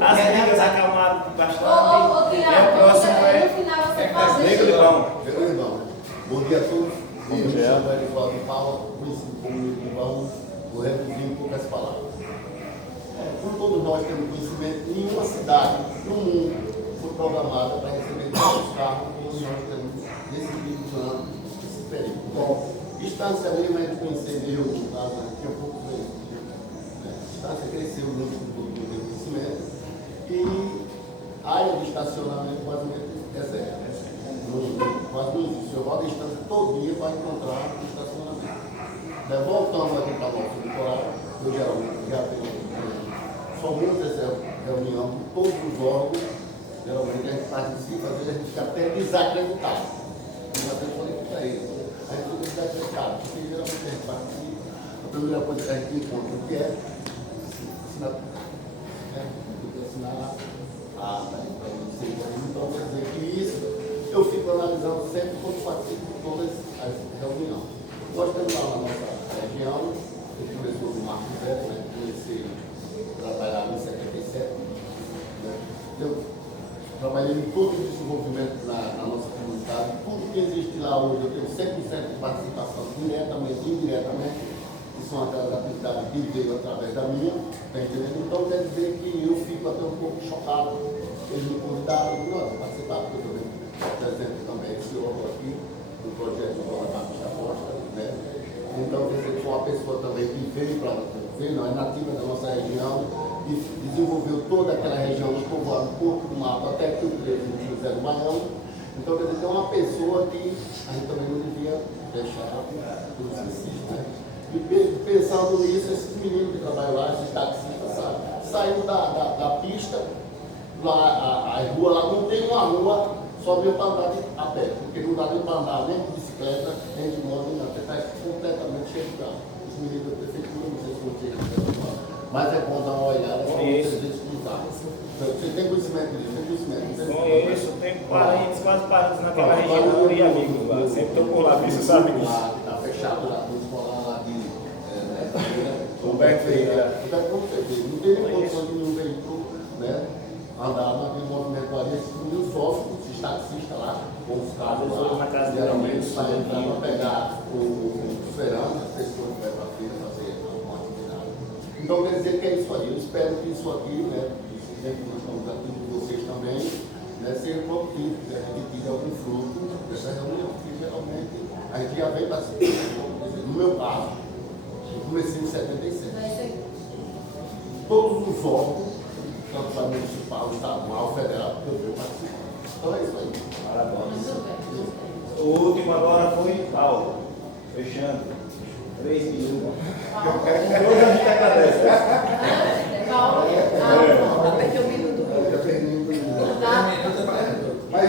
As brigas acalmaram bastante. Tiago, o próximo no final você faz Negro Bom dia a todos. Me chamo Elivaldo Paula, conhecido como Negro. Vou reduzir em poucas palavras. Como todos nós temos conhecimento, nenhuma cidade do mundo foi programada para receber tantos carros como nós temos nesse ano, nesse período. Bom, Estância mesmo a gente conheceu, eu, no caso, tinha poucos anos. Estância cresceu junto com todo o conhecimento e a área de estacionamento quase é zero. Quase não existe. Eu rodo a Estância todo dia para encontrar o estacionamento. Voltando aqui para o nosso litoral, eu já tenho. São muitas reuniões com todos os órgãos, geralmente a gente participa, às vezes a gente fica até desacreditado. Eu já tenho falei para eles. A gente fica desacreditado, porque geralmente a gente participa, a primeira coisa que a gente encontra o que é assinar a ata. Então quer dizer que isso eu fico analisando sempre quando participo de todas as reuniões. Nós temos lá na nossa região, o professor do Marco Zé, né, conheci trabalhar em 77. Né? Eu trabalhei em todo o desenvolvimento na nossa comunidade. Tudo que existe lá hoje, eu tenho 100% de participação, diretamente e indiretamente, que são aquelas atividades que veio através da minha. Tá entendendo? Então quer dizer que eu fico até um pouco chocado. Eles me convidaram, não, participar, porque eu também apresento também esse órgão aqui, do projeto do Batista Costa. Né? Então, quer dizer, foi uma pessoa também que veio para não é nativa da nossa região e desenvolveu toda aquela região do povoado Porto do Mato até aqui o trecho de José do Baião. Então, quer dizer, tem uma pessoa que a gente também não devia deixar por esquecido, né? E pensando nisso, esses meninos que trabalham lá, esses taxistas, sabe? Saindo da pista, lá, a rua lá não tem uma rua só mesmo para andar a pé, porque não dá nem para andar nem de bicicleta, nem de moto, nem nada. Você está completamente cheio de carro. Os meninos da prefeitura, não sei se vão ter mas é bom dar uma olhada, muitas vezes não dá. Você tem conhecimento disso? Tem conhecimento? Conheço, tenho parentes, quase parentes naquela região e amigos lá. Sempre estou por lá, você sabe disso. Está fechado lá, vou falar lá de feira. Com certeza. Não tem nem condição de um veículo, né, andar naquele movimento ali, e os sócios, os taxistas lá, com os carros lá, geralmente saem para pegar os feirantes, as pessoas que vão para a feira fazer uma atividade. Então, quer dizer que é isso aí. Eu espero que isso aqui, né, sempre nós estamos aqui com vocês também, né, seja produtivo, que a gente tire algum fruto dessa reunião, que geralmente a gente já vem participando. No meu caso, eu comecei em 77. Todos os órgãos, tanto a municipal, estadual, federal, eu participo. Então é isso aí. Parabéns. O último agora foi Paulo, fechando. 3 minutos. Hoje a gente agradece. Paulo, apertei o minuto. Mas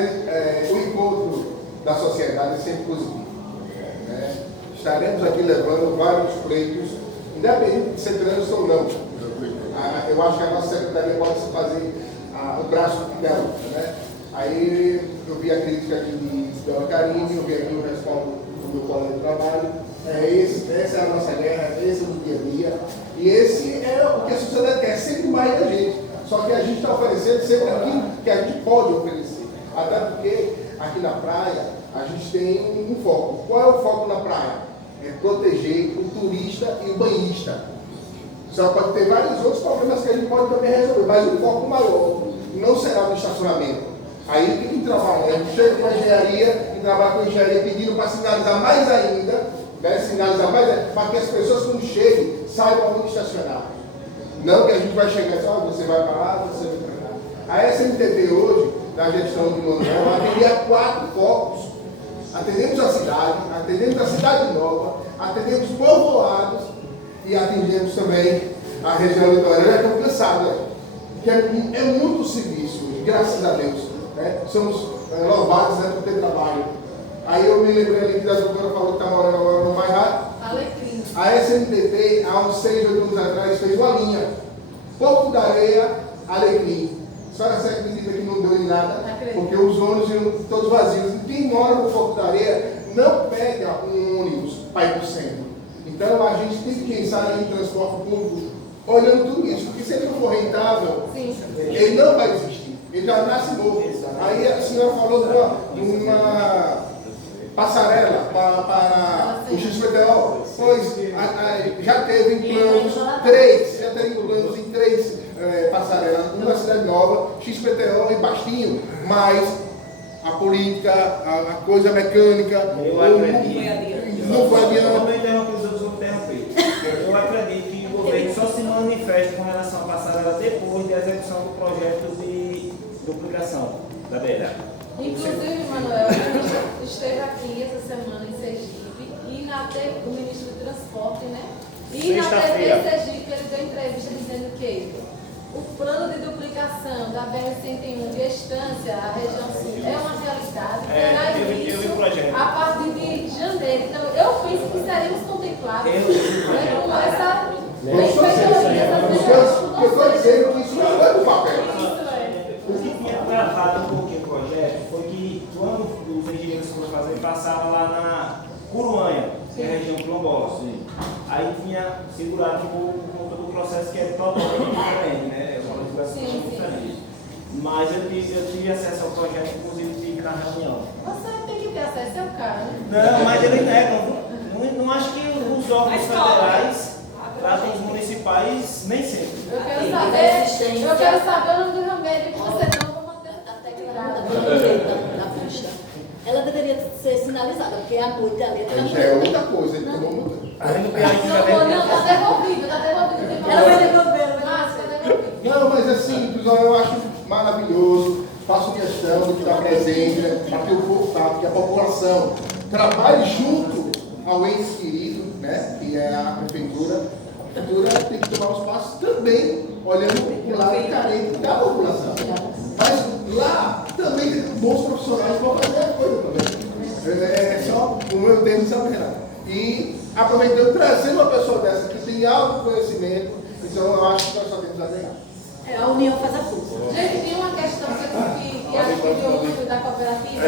o encontro da sociedade é sempre positivo. Né? Estaremos aqui levando vários pleitos, independente de ser trânsito ou não. Eu acho que a nossa secretaria pode se fazer o braço dela. Né? Aí eu vi a crítica aqui de Bela Carine, eu vi aqui o respaldo do meu colega de trabalho. Essa é a nossa guerra, esse é o dia a dia. E esse é o que a sociedade quer, sempre mais da gente. Só que a gente está oferecendo sempre aquilo que a gente pode oferecer. Até porque aqui na praia a gente tem um foco. Qual é o foco na praia? É proteger o turista e o banhista. Só pode ter vários outros problemas que a gente pode também resolver, mas o foco maior não será no estacionamento. Aí quem trabalha, a gente chega com a engenharia e trabalha com a engenharia pedindo para sinalizar mais ainda, né, sinalizar mais ainda, para que as pessoas quando cheguem saibam onde estacionar. Não que a gente vai chegar e dizer, você vai para lá, você vai para cá. A SMTT hoje, na gestão de Manuel, atendia 4 focos. Atendemos a cidade nova, atendemos povoados e atendemos também a região litorânea. Estamos cansados, que é muito serviço, graças a Deus. Né? Somos louvados, né, por ter trabalho. Aí eu me lembrei ali que a doutora falou que está morando agora no Bairrado. Alecrim. A SMTT, há uns 6, 8 anos atrás, fez uma linha. Porto da Areia, Alecrim. Só essa acredita que não deu em nada, porque os ônibus iam todos vazios. E quem mora no Porto da Areia não pega um ônibus para ir para o centro. Então a gente tem que pensar em transporte público, olhando tudo isso, porque se ele não for rentável, ele não vai existir. Ele já nasce novo. Aí a senhora falou de uma passarela para o XPTO, pois já teve em planos 3, já teve planos em 3 passarelas, uma cidade nova, XPTO e Bastinho, mas a política, a coisa mecânica, não foi adiante. Eu acredito que o governo só se manifesta com relação à passarela depois da execução do projeto de duplicação da beira. Inclusive, Manuel, o ministro esteve aqui essa semana em Sergipe e o ministro do Transporte, né? E na TV Sergipe ele deu entrevista dizendo que o plano de duplicação da BR-101 de Estância à região sul é uma realidade. Terá início a partir de janeiro. Então, eu penso que seremos contemplados com essa Eu estou dizendo que isso não é do papel. O que tinha travado um pouquinho o projeto foi que quando os engenheiros foram fazer, passavam lá na Curuanha, que é a região quilombola. Aí tinha segurado por conta do processo que é totalmente diferente, né? É uma legislação diferente. Mas eu tive acesso ao projeto, inclusive tive na reunião. Você tem que ter acesso ao cara, né? Não, mas ele nega. Não acho que os órgãos federais tratam os municipais nem sempre. Eu quero saber o nome do remédio que você não vai manter a técnica da pista. Ela deveria ser sinalizada, porque à noite ali já é outra coisa, ele tomou mudando. Não, está devolvido. Ela vai devolver. Não, mas é simples, eu acho maravilhoso. Faço questão de estar presente, para que o povo sabe, que a população trabalhe junto ao ente querido, né, que é a prefeitura. A prefeitura tem que tomar os passos também, olhando para o lado carente da população. Mas lá também tem bons profissionais para fazer a coisa também. É só o meu termo, sabe, Renato? E aproveitando, trazer uma pessoa dessa que tem alto conhecimento, então eu acho que nós só temos a ganhar. A união faz a força. Gente, tem uma questão que acho que deu muito da cooperativa.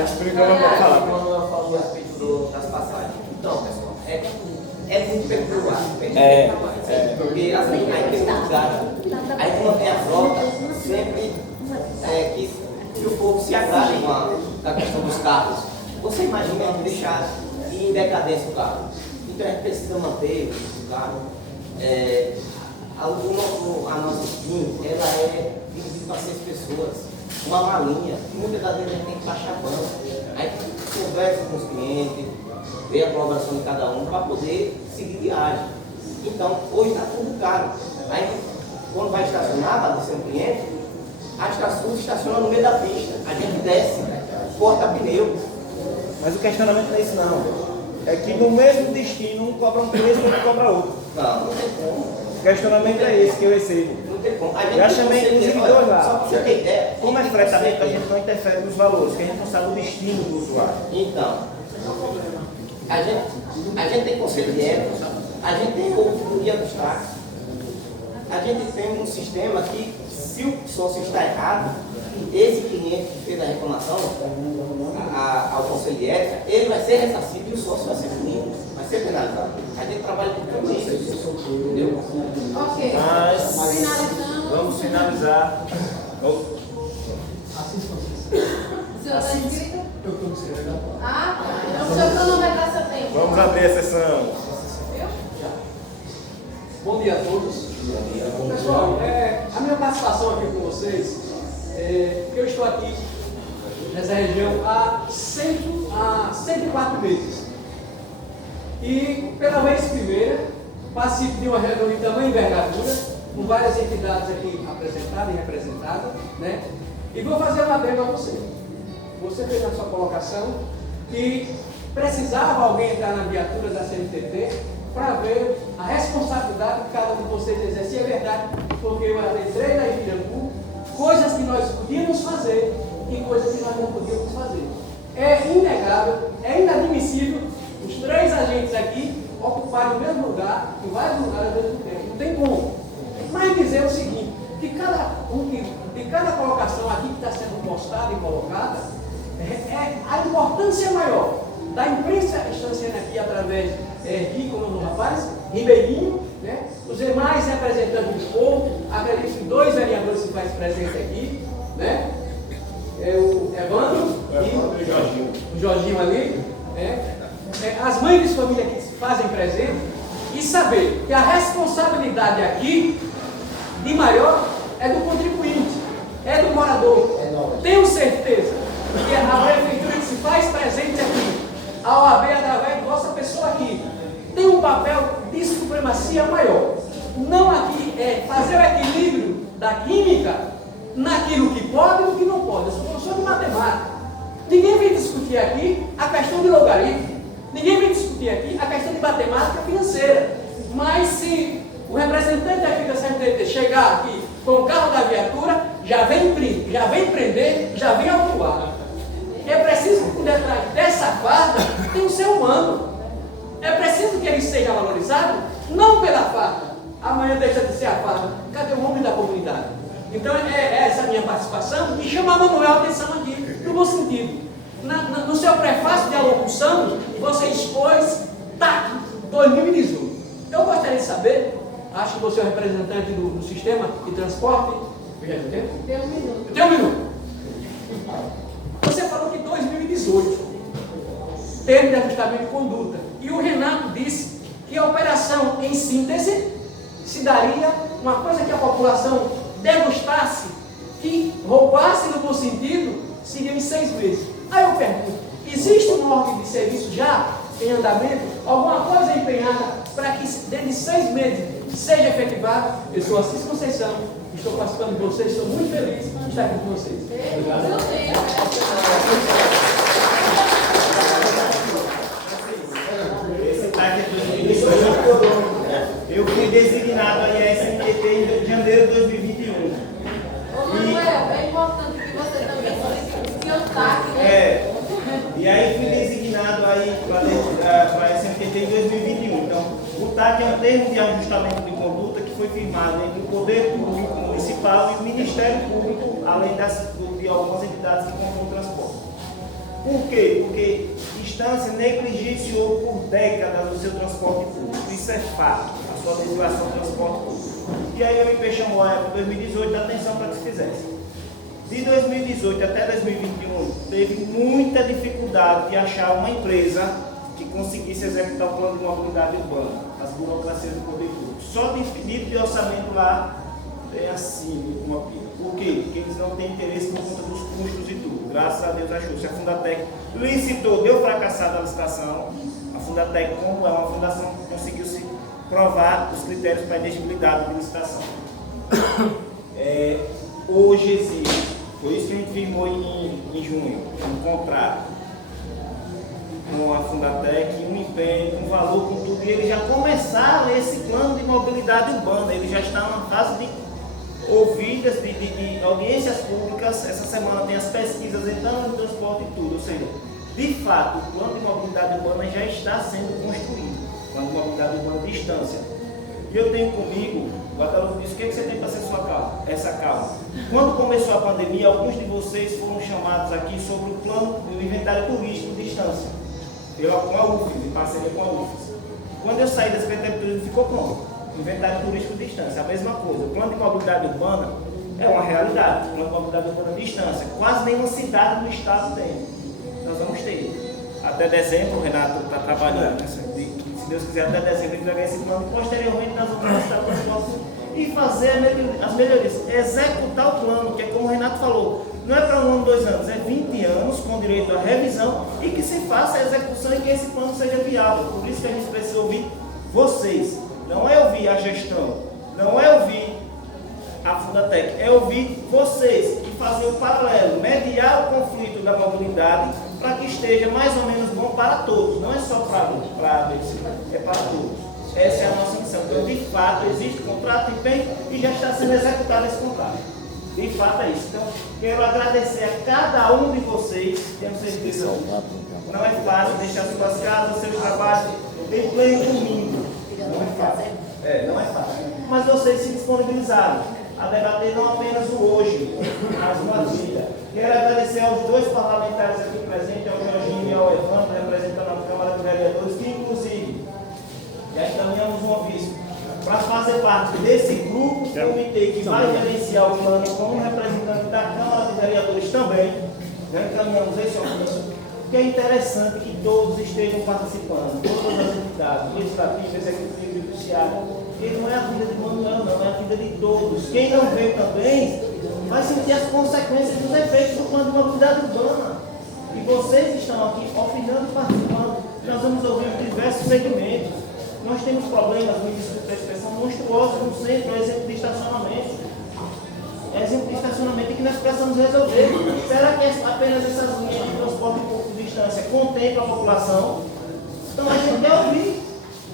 Quando eu falo a respeito das passagens. Então, pessoal, é muito peculiar. Porque assim, aí tem um lugar, aí quando tem a frota, sempre que o povo se agrade com a questão dos carros. Você imagina deixar em decadência o carro. Então a gente precisa manter o carro. A nossa SPIN, ela é dividida para 6 pessoas, uma malinha, e muitas das vezes a gente tem que estar chapando. Aí conversa com os clientes, vê a colaboração de cada um para poder seguir viagem. Então, hoje está tudo caro. Aí, quando vai estacionar, para descer um cliente, a estação estaciona no meio da pista. A gente desce, corta pneu. Mas o questionamento não é isso não. É que no mesmo destino, um cobra um preço e outro cobra outro. Não tem como. O questionamento é esse que eu recebo. Não tem como. Já chamei inclusive dois lá. Só para você ter ideia. Como é fretamento, a gente não interfere nos valores, porque a gente não sabe o destino do usuário. Então, a gente tem conselho de ética, a gente tem o guia dos táxis, a gente tem um sistema que, se o sócio está errado, esse cliente que fez a reclamação ao conselho de ética, ele vai ser ressarcido e o sócio vai ser punido, vai ser penalizado. A gente trabalha com tudo isso, entendeu? Ok. Mas Finalizando. vamos finalizar. O senhor está inscrito? Eu estou inscrito. Ah, tá. Então o senhor não vai dar seu tempo. Vamos abrir a sessão. Bom dia a todos. Pessoal, a minha participação aqui com vocês, eu estou aqui nessa região há 104 meses. E pela vez primeira, participo de uma reunião de tamanha envergadura, com várias entidades aqui apresentadas e representadas, né? E vou fazer uma adendo a você. Você fez na sua colocação que precisava alguém entrar na viatura da CNTT para ver a responsabilidade que cada um de vocês exercia. É verdade, porque eu entrei na Ipirambu, coisas que nós podíamos fazer e coisas que nós não podíamos fazer. É inegável, é inadmissível os 3 agentes aqui ocuparem o mesmo lugar, em vários lugares ao mesmo tempo. Não tem como. Mas dizer o seguinte, que de cada colocação aqui que está sendo postada e colocada, a importância maior da imprensa estanciando aqui através de como no rapaz, Ribeirinho, né? Os demais representantes do povo, acredito que 2 vereadores se faz presente aqui, né? O Evandro e o Jorginho ali, né? As mães de família que se fazem presente, e saber que a responsabilidade aqui de maior é do contribuinte, é do morador. Tenho certeza que a prefeitura que se faz presente aqui, a OAB, através de vossa pessoa aqui, tem um papel de supremacia maior. Não aqui fazer o equilíbrio da química naquilo que pode e no que não pode. Eu sou professor de matemática. Ninguém vem discutir aqui a questão de logaritmo. Ninguém vem discutir aqui a questão de matemática financeira. Mas se o representante aqui da CNTT chegar aqui com o carro da viatura, já vem prender, já vem autuar. É preciso que por detrás dessa farda tem o ser humano. É preciso que ele seja valorizado, não pela farda. Amanhã deixa de ser a farda. Cadê o homem da comunidade? Então é essa a minha participação e chamar Manuel a atenção aqui, no bom sentido. No seu prefácio de alocução, você expôs TAC 2018. Eu gostaria de saber, acho que você é o representante do sistema de transporte. Tem um minuto. Tem um minuto. Você falou que 2018, termo de ajustamento de conduta. E o Renato disse que a operação em síntese se daria uma coisa que a população degustasse, que roubasse no bom sentido, seria em 6 meses. Aí eu pergunto, existe uma ordem de serviço já em andamento, alguma coisa empenhada para que dentro de 6 meses seja efetivado? Eu sou Assis Conceição, estou participando de vocês, estou muito feliz de estar aqui com vocês. Eu fui designado aí a SNTT em janeiro de 2021. Ô Manuel, é importante que você também solicite seu TAC, né? E aí fui designado aí para a SNTT em 2021. Então, o TAC é um termo de ajustamento de conduta que foi firmado entre o Poder Público Municipal e o Ministério Público, além de algumas entidades que compram o transporte. Por quê? Porque Instância negligenciou por décadas o seu transporte público. Isso é fato. A sua legislação de transporte público. E aí a MP chamou a época de 2018 a atenção para que se fizesse. De 2018 até 2021, teve muita dificuldade de achar uma empresa que conseguisse executar o plano de mobilidade urbana, as burocracias do poder público. Só de pedido de orçamento lá é assim, uma pira. Por quê? Porque eles não têm interesse por conta dos custos e tudo. Graças a Deus achou-se. A Fundatec licitou, deu fracassada a licitação. A Fundatec, como é uma fundação, conseguiu se provar os critérios para elegibilidade de licitação. Hoje existe, foi isso que a gente firmou em junho, um contrato com a Fundatec, um empenho, com valor, com tudo, e eles já começaram esse plano de mobilidade urbana, eles já estão na fase de ouvidas, de audiências públicas. Essa semana tem as pesquisas entrando no transporte e tudo, ou seja, de fato, o plano de mobilidade urbana já está sendo construído, o plano de mobilidade urbana de distância. E eu tenho comigo, o Guadalupe disse, o que você tem para ser sua causa? Essa causa. Quando começou a pandemia, alguns de vocês foram chamados aqui sobre o plano do inventário turístico de distância, com a UFES, em parceria com a UFES. Quando eu saí da Secretaria de Turismo, ficou pronto. Inventário turístico de distância, a mesma coisa. O plano de mobilidade urbana é uma realidade. O plano de mobilidade urbana de distância, quase nenhuma cidade do estado tem. Nós vamos ter. Até dezembro, o Renato está trabalhando. Se Deus quiser, até dezembro, ele vai ganhar esse plano. Posteriormente, nós vamos estar e fazer as melhorias. Executar o plano, que é como o Renato falou. Não é para 1 ano, 2 anos, é 20 anos com direito à revisão e que se faça a execução e que esse plano seja viável. Por isso que a gente precisa ouvir vocês. Não é ouvir a gestão, não é ouvir a Fundatec, é ouvir vocês e fazer o paralelo, mediar o conflito da mobilidade para que esteja mais ou menos bom para todos. Não é só para a é para todos. Essa é a nossa missão. Então, de fato, existe contrato e já está sendo executado esse contrato. De fato é isso. Então, quero agradecer a cada um de vocês. Tenho certeza, não é fácil deixar suas casas, seus trabalhos em pleno domingo. Não é fácil. Não é fácil. Mas vocês se disponibilizaram a debater não apenas o hoje, mas uma vida. Quero agradecer aos 2 parlamentares aqui presentes, ao Jorginho e ao Evandro, representando a Câmara de Vereadores, que inclusive já encaminhamos um aviso para fazer parte desse grupo, comitê que vai gerenciar o plano como representante da Câmara de Vereadores também. Já encaminhamos esse aviso, que é interessante que todos estejam participando, todas as entidades, legislativa, executiva e judiciária. Porque não é a vida de Manuel, não, é a vida de todos. Quem não veio também vai sentir as consequências dos efeitos do plano de mobilidade urbana. E vocês estão aqui opinando e participando. Nós vamos ouvir diversos segmentos. Nós temos problemas, me desculpe a expressão, monstruosos no centro, exemplo de estacionamento. Exemplo de estacionamento que nós precisamos resolver. Será que apenas essas linhas de transporte público de distância contemplam a população? Então a gente quer ouvir,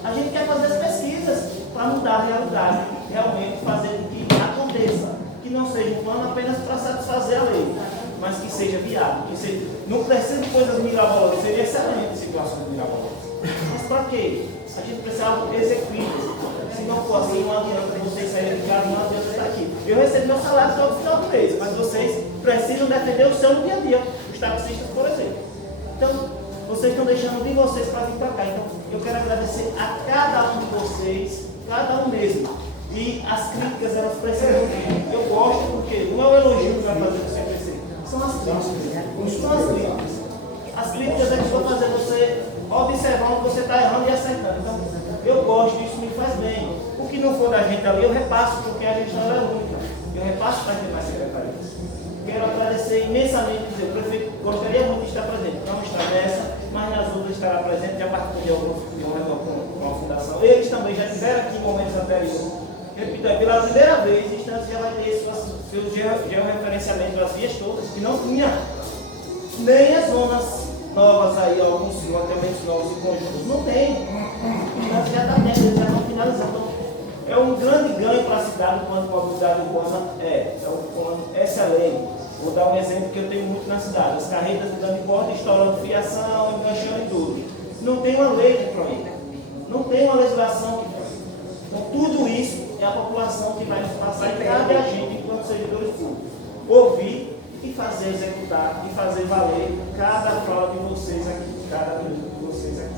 a gente quer fazer as pesquisas para mudar a realidade, realmente fazer com que aconteça, que não seja um plano apenas para satisfazer a lei, mas que seja viável, que seja, não precisa de coisas mirabolosas, seria excelente situações mirabolosas. Mas para quê? A gente precisa de algo execuível. Se não for assim, não adianta vocês saírem de casa, não adianta estar aqui. Eu recebo meu salário todo final do mês, mas vocês precisam defender o seu no dia a dia, os taxistas, por exemplo. Então, vocês estão deixando de vocês para vir para cá. Então, eu quero agradecer a cada um de vocês, cada um mesmo. E as críticas, elas precisam vir. Eu gosto porque não é o elogio que vai fazer você crescer, são as críticas. São as críticas. As críticas é que vão fazer você observar onde você está errando e acertando. Então, eu gosto, isso me faz bem. O que não for da gente ali, eu repasso, porque a gente não é única. Eu repasso para as demais secretarias. Quero agradecer imensamente, dizer, o prefeito gostaria muito de estar presente, não está nessa, mas nas outras estará presente, já participou de alguns com a fundação. Eles também já estiveram aqui em momentos anteriores. Repito, pela primeira vez, instante já vai ter seu georreferenciamento das vias todas, que não tinha nem as zonas novas aí, alguns loteamentos novos e conjuntos, não tem. Instante já está dentro, eles já estão finalizando. É um grande ganho para a cidade quando a mobilidade urbana é um plano excelente. Vou dar um exemplo que eu tenho muito na cidade. As carretas de dando porta, estourando fiação, enganchando e tudo. Não tem uma lei que proíbe. Não tem uma legislação que proíbe. Então tudo isso é a população que vai nos passar e cabe a gente, enquanto servidores públicos, ouvir e fazer executar e fazer valer cada fala de vocês aqui, cada minuto de vocês aqui.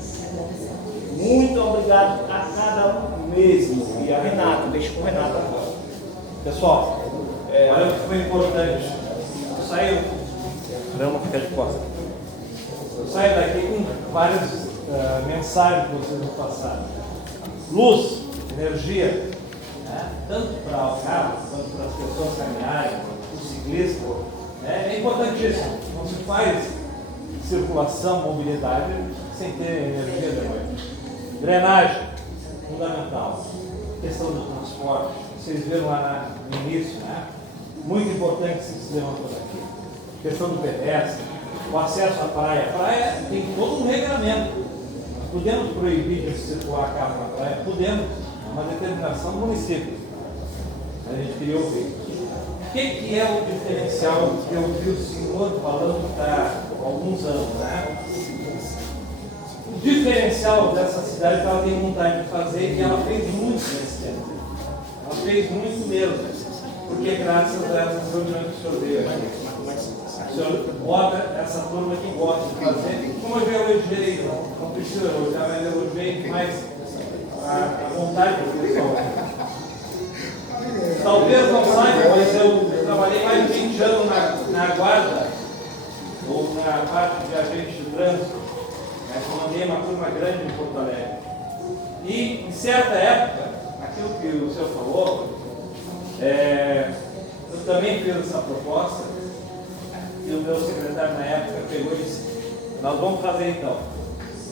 Muito obrigado a cada um. mesmo. E a Renata, deixa com a Renata agora. Pessoal, olha o que foi importante. Eu saio, não fica de costas. Eu saio daqui com várias mensagens que vocês me passaram. Luz, energia, né? Tanto para os carros, quanto para as pessoas caminharem, o ciclista, é importantíssimo. Não se faz circulação, mobilidade sem ter energia de noite. Drenagem, fundamental. Questão do transporte, vocês viram lá no início, né? Muito importante que se levantou daqui. Questão do pedestre, o acesso à praia. A praia tem todo um regramento. Podemos proibir de circular carro na praia? Podemos. É uma determinação do município. A gente queria ouvir. O que é o diferencial que eu ouvi o senhor falando há alguns anos, né? O diferencial dessa cidade que ela tem vontade de fazer e ela fez muito nesse tempo. Ela fez muito mesmo. Porque graças a essas reuniões que o senhor veio aqui. O senhor bota essa turma que gosta de fazer. Como eu já elogiei, não preciso elogiar, mas eu elogiei mais a vontade do pessoal. Talvez não saiba, mas eu trabalhei mais de 20 anos na guarda, ou na parte de agente de trânsito. Comandei uma turma grande em Porto Alegre. E, em certa época, aquilo que o senhor falou, eu também fiz essa proposta, e o meu secretário na época pegou e disse: nós vamos fazer então.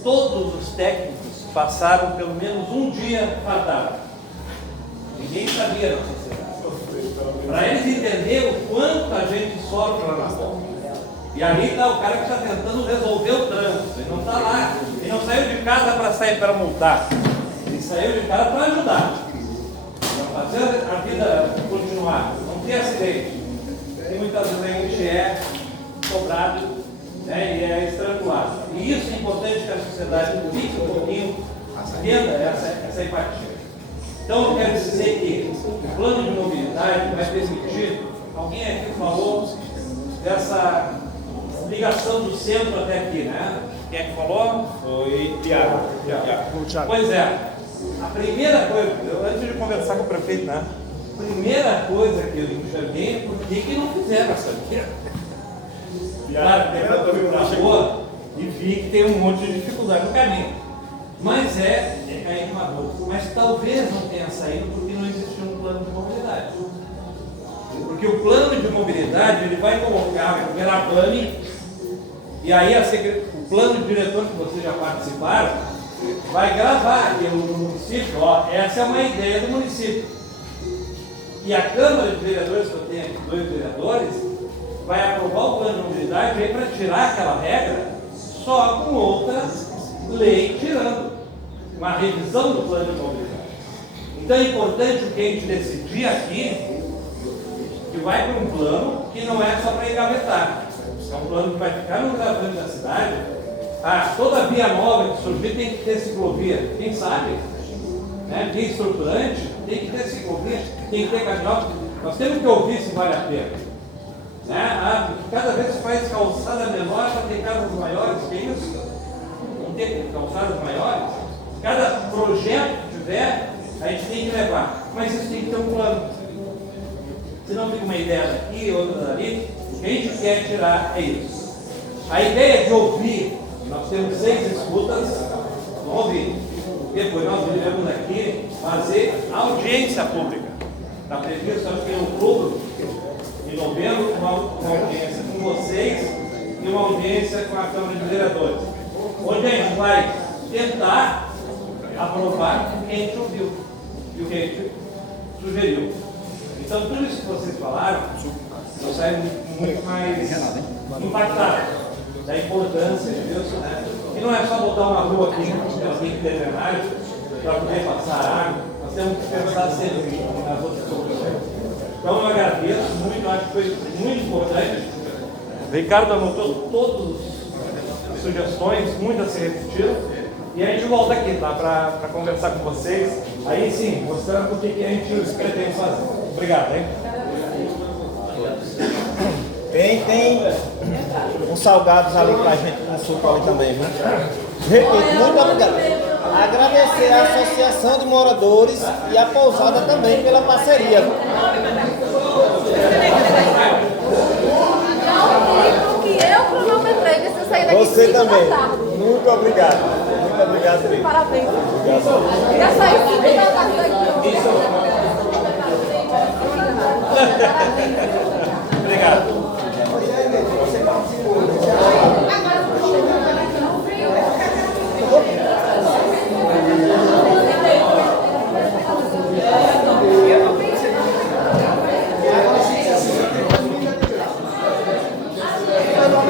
Todos os técnicos passaram pelo menos um dia fardado. Ninguém sabia na sociedade. Para eles entenderem o quanto a gente sofre lá na volta. E ali está o cara que está tentando resolver o trânsito. Ele não está lá. Ele não saiu de casa para sair para multar. Ele saiu de casa para ajudar. Para fazer a vida continuar. Não ter acidente. E muitas vezes a gente é cobrado, né, e é estrangulado. E isso é importante que a sociedade fique um pouquinho, entenda essa empatia. Então eu quero dizer que o plano de mobilidade vai permitir, alguém aqui falou dessa ligação do centro até aqui, né? Quem é que falou? Foi Tiago. Pois é. A primeira coisa, antes de conversar com o prefeito, né? A primeira coisa que eu enxerguei é por que não fizeram essa via. Claro, eu fui para a rua e vi que tem um monte de dificuldade no caminho. Mas é cair numa dor. Mas talvez não tenha saído porque não existia um plano de mobilidade. Porque o plano de mobilidade ele vai colocar o Veraplane, e aí o plano de diretor que vocês já participaram vai gravar aqui no município, ó, essa é uma ideia do município. E a Câmara de Vereadores, que eu tenho aqui 2 vereadores, vai aprovar o plano de mobilidade para tirar aquela regra só com outra lei tirando. Uma revisão do plano de mobilidade. Então é importante o que a gente decidir aqui, que vai para um plano que não é só para engavetar. É um plano que vai ficar no gravante da cidade. Toda via nova que surgir tem que ter ciclovia. Quem sabe? Né? Via estruturante tem que ter ciclovia, tem que ter caminhão. Nós temos que ouvir se vale a pena. Né? Cada vez se faz calçada menor para ter casas maiores, que é isso? Não ter calçadas maiores? Cada projeto que tiver, a gente tem que levar. Mas isso tem que ter um plano. Senão fica uma ideia daqui, outra dali. O que a gente quer tirar é isso. A ideia de ouvir, nós temos 6 escutas, vamos ouvir. Depois nós iremos aqui fazer audiência pública. Está previsto, acho que em outubro, em novembro, uma audiência com vocês e uma audiência com a Câmara de Vereadores. Onde a gente vai tentar aprovar o que a gente ouviu e o que a gente sugeriu. Então, tudo isso que vocês falaram, eu saio muito mais impactado da importância disso, né? E não é só botar uma rua aqui, ela tem que ter drenagem para poder passar água, nós temos que pensar sempre nas outras soluções. Então, eu agradeço muito, acho que foi muito importante. O Ricardo anotou todas as sugestões, muitas se repetiram. E a gente volta aqui, tá? Para conversar com vocês. Aí sim, mostrando o que a gente pretende fazer. Obrigado, hein? Tem uns salgados ali pra gente com suco ali também, viu? Repito, muito obrigado. Agradecer à Associação de Moradores e à Pousada também pela parceria. Que eu cronometrei, você sair daqui Você 5 da também. tarde. Muito obrigado. Muito obrigado, Felipe. Parabéns. Obrigado. Já saiu 5 da tarde daqui. Obrigado.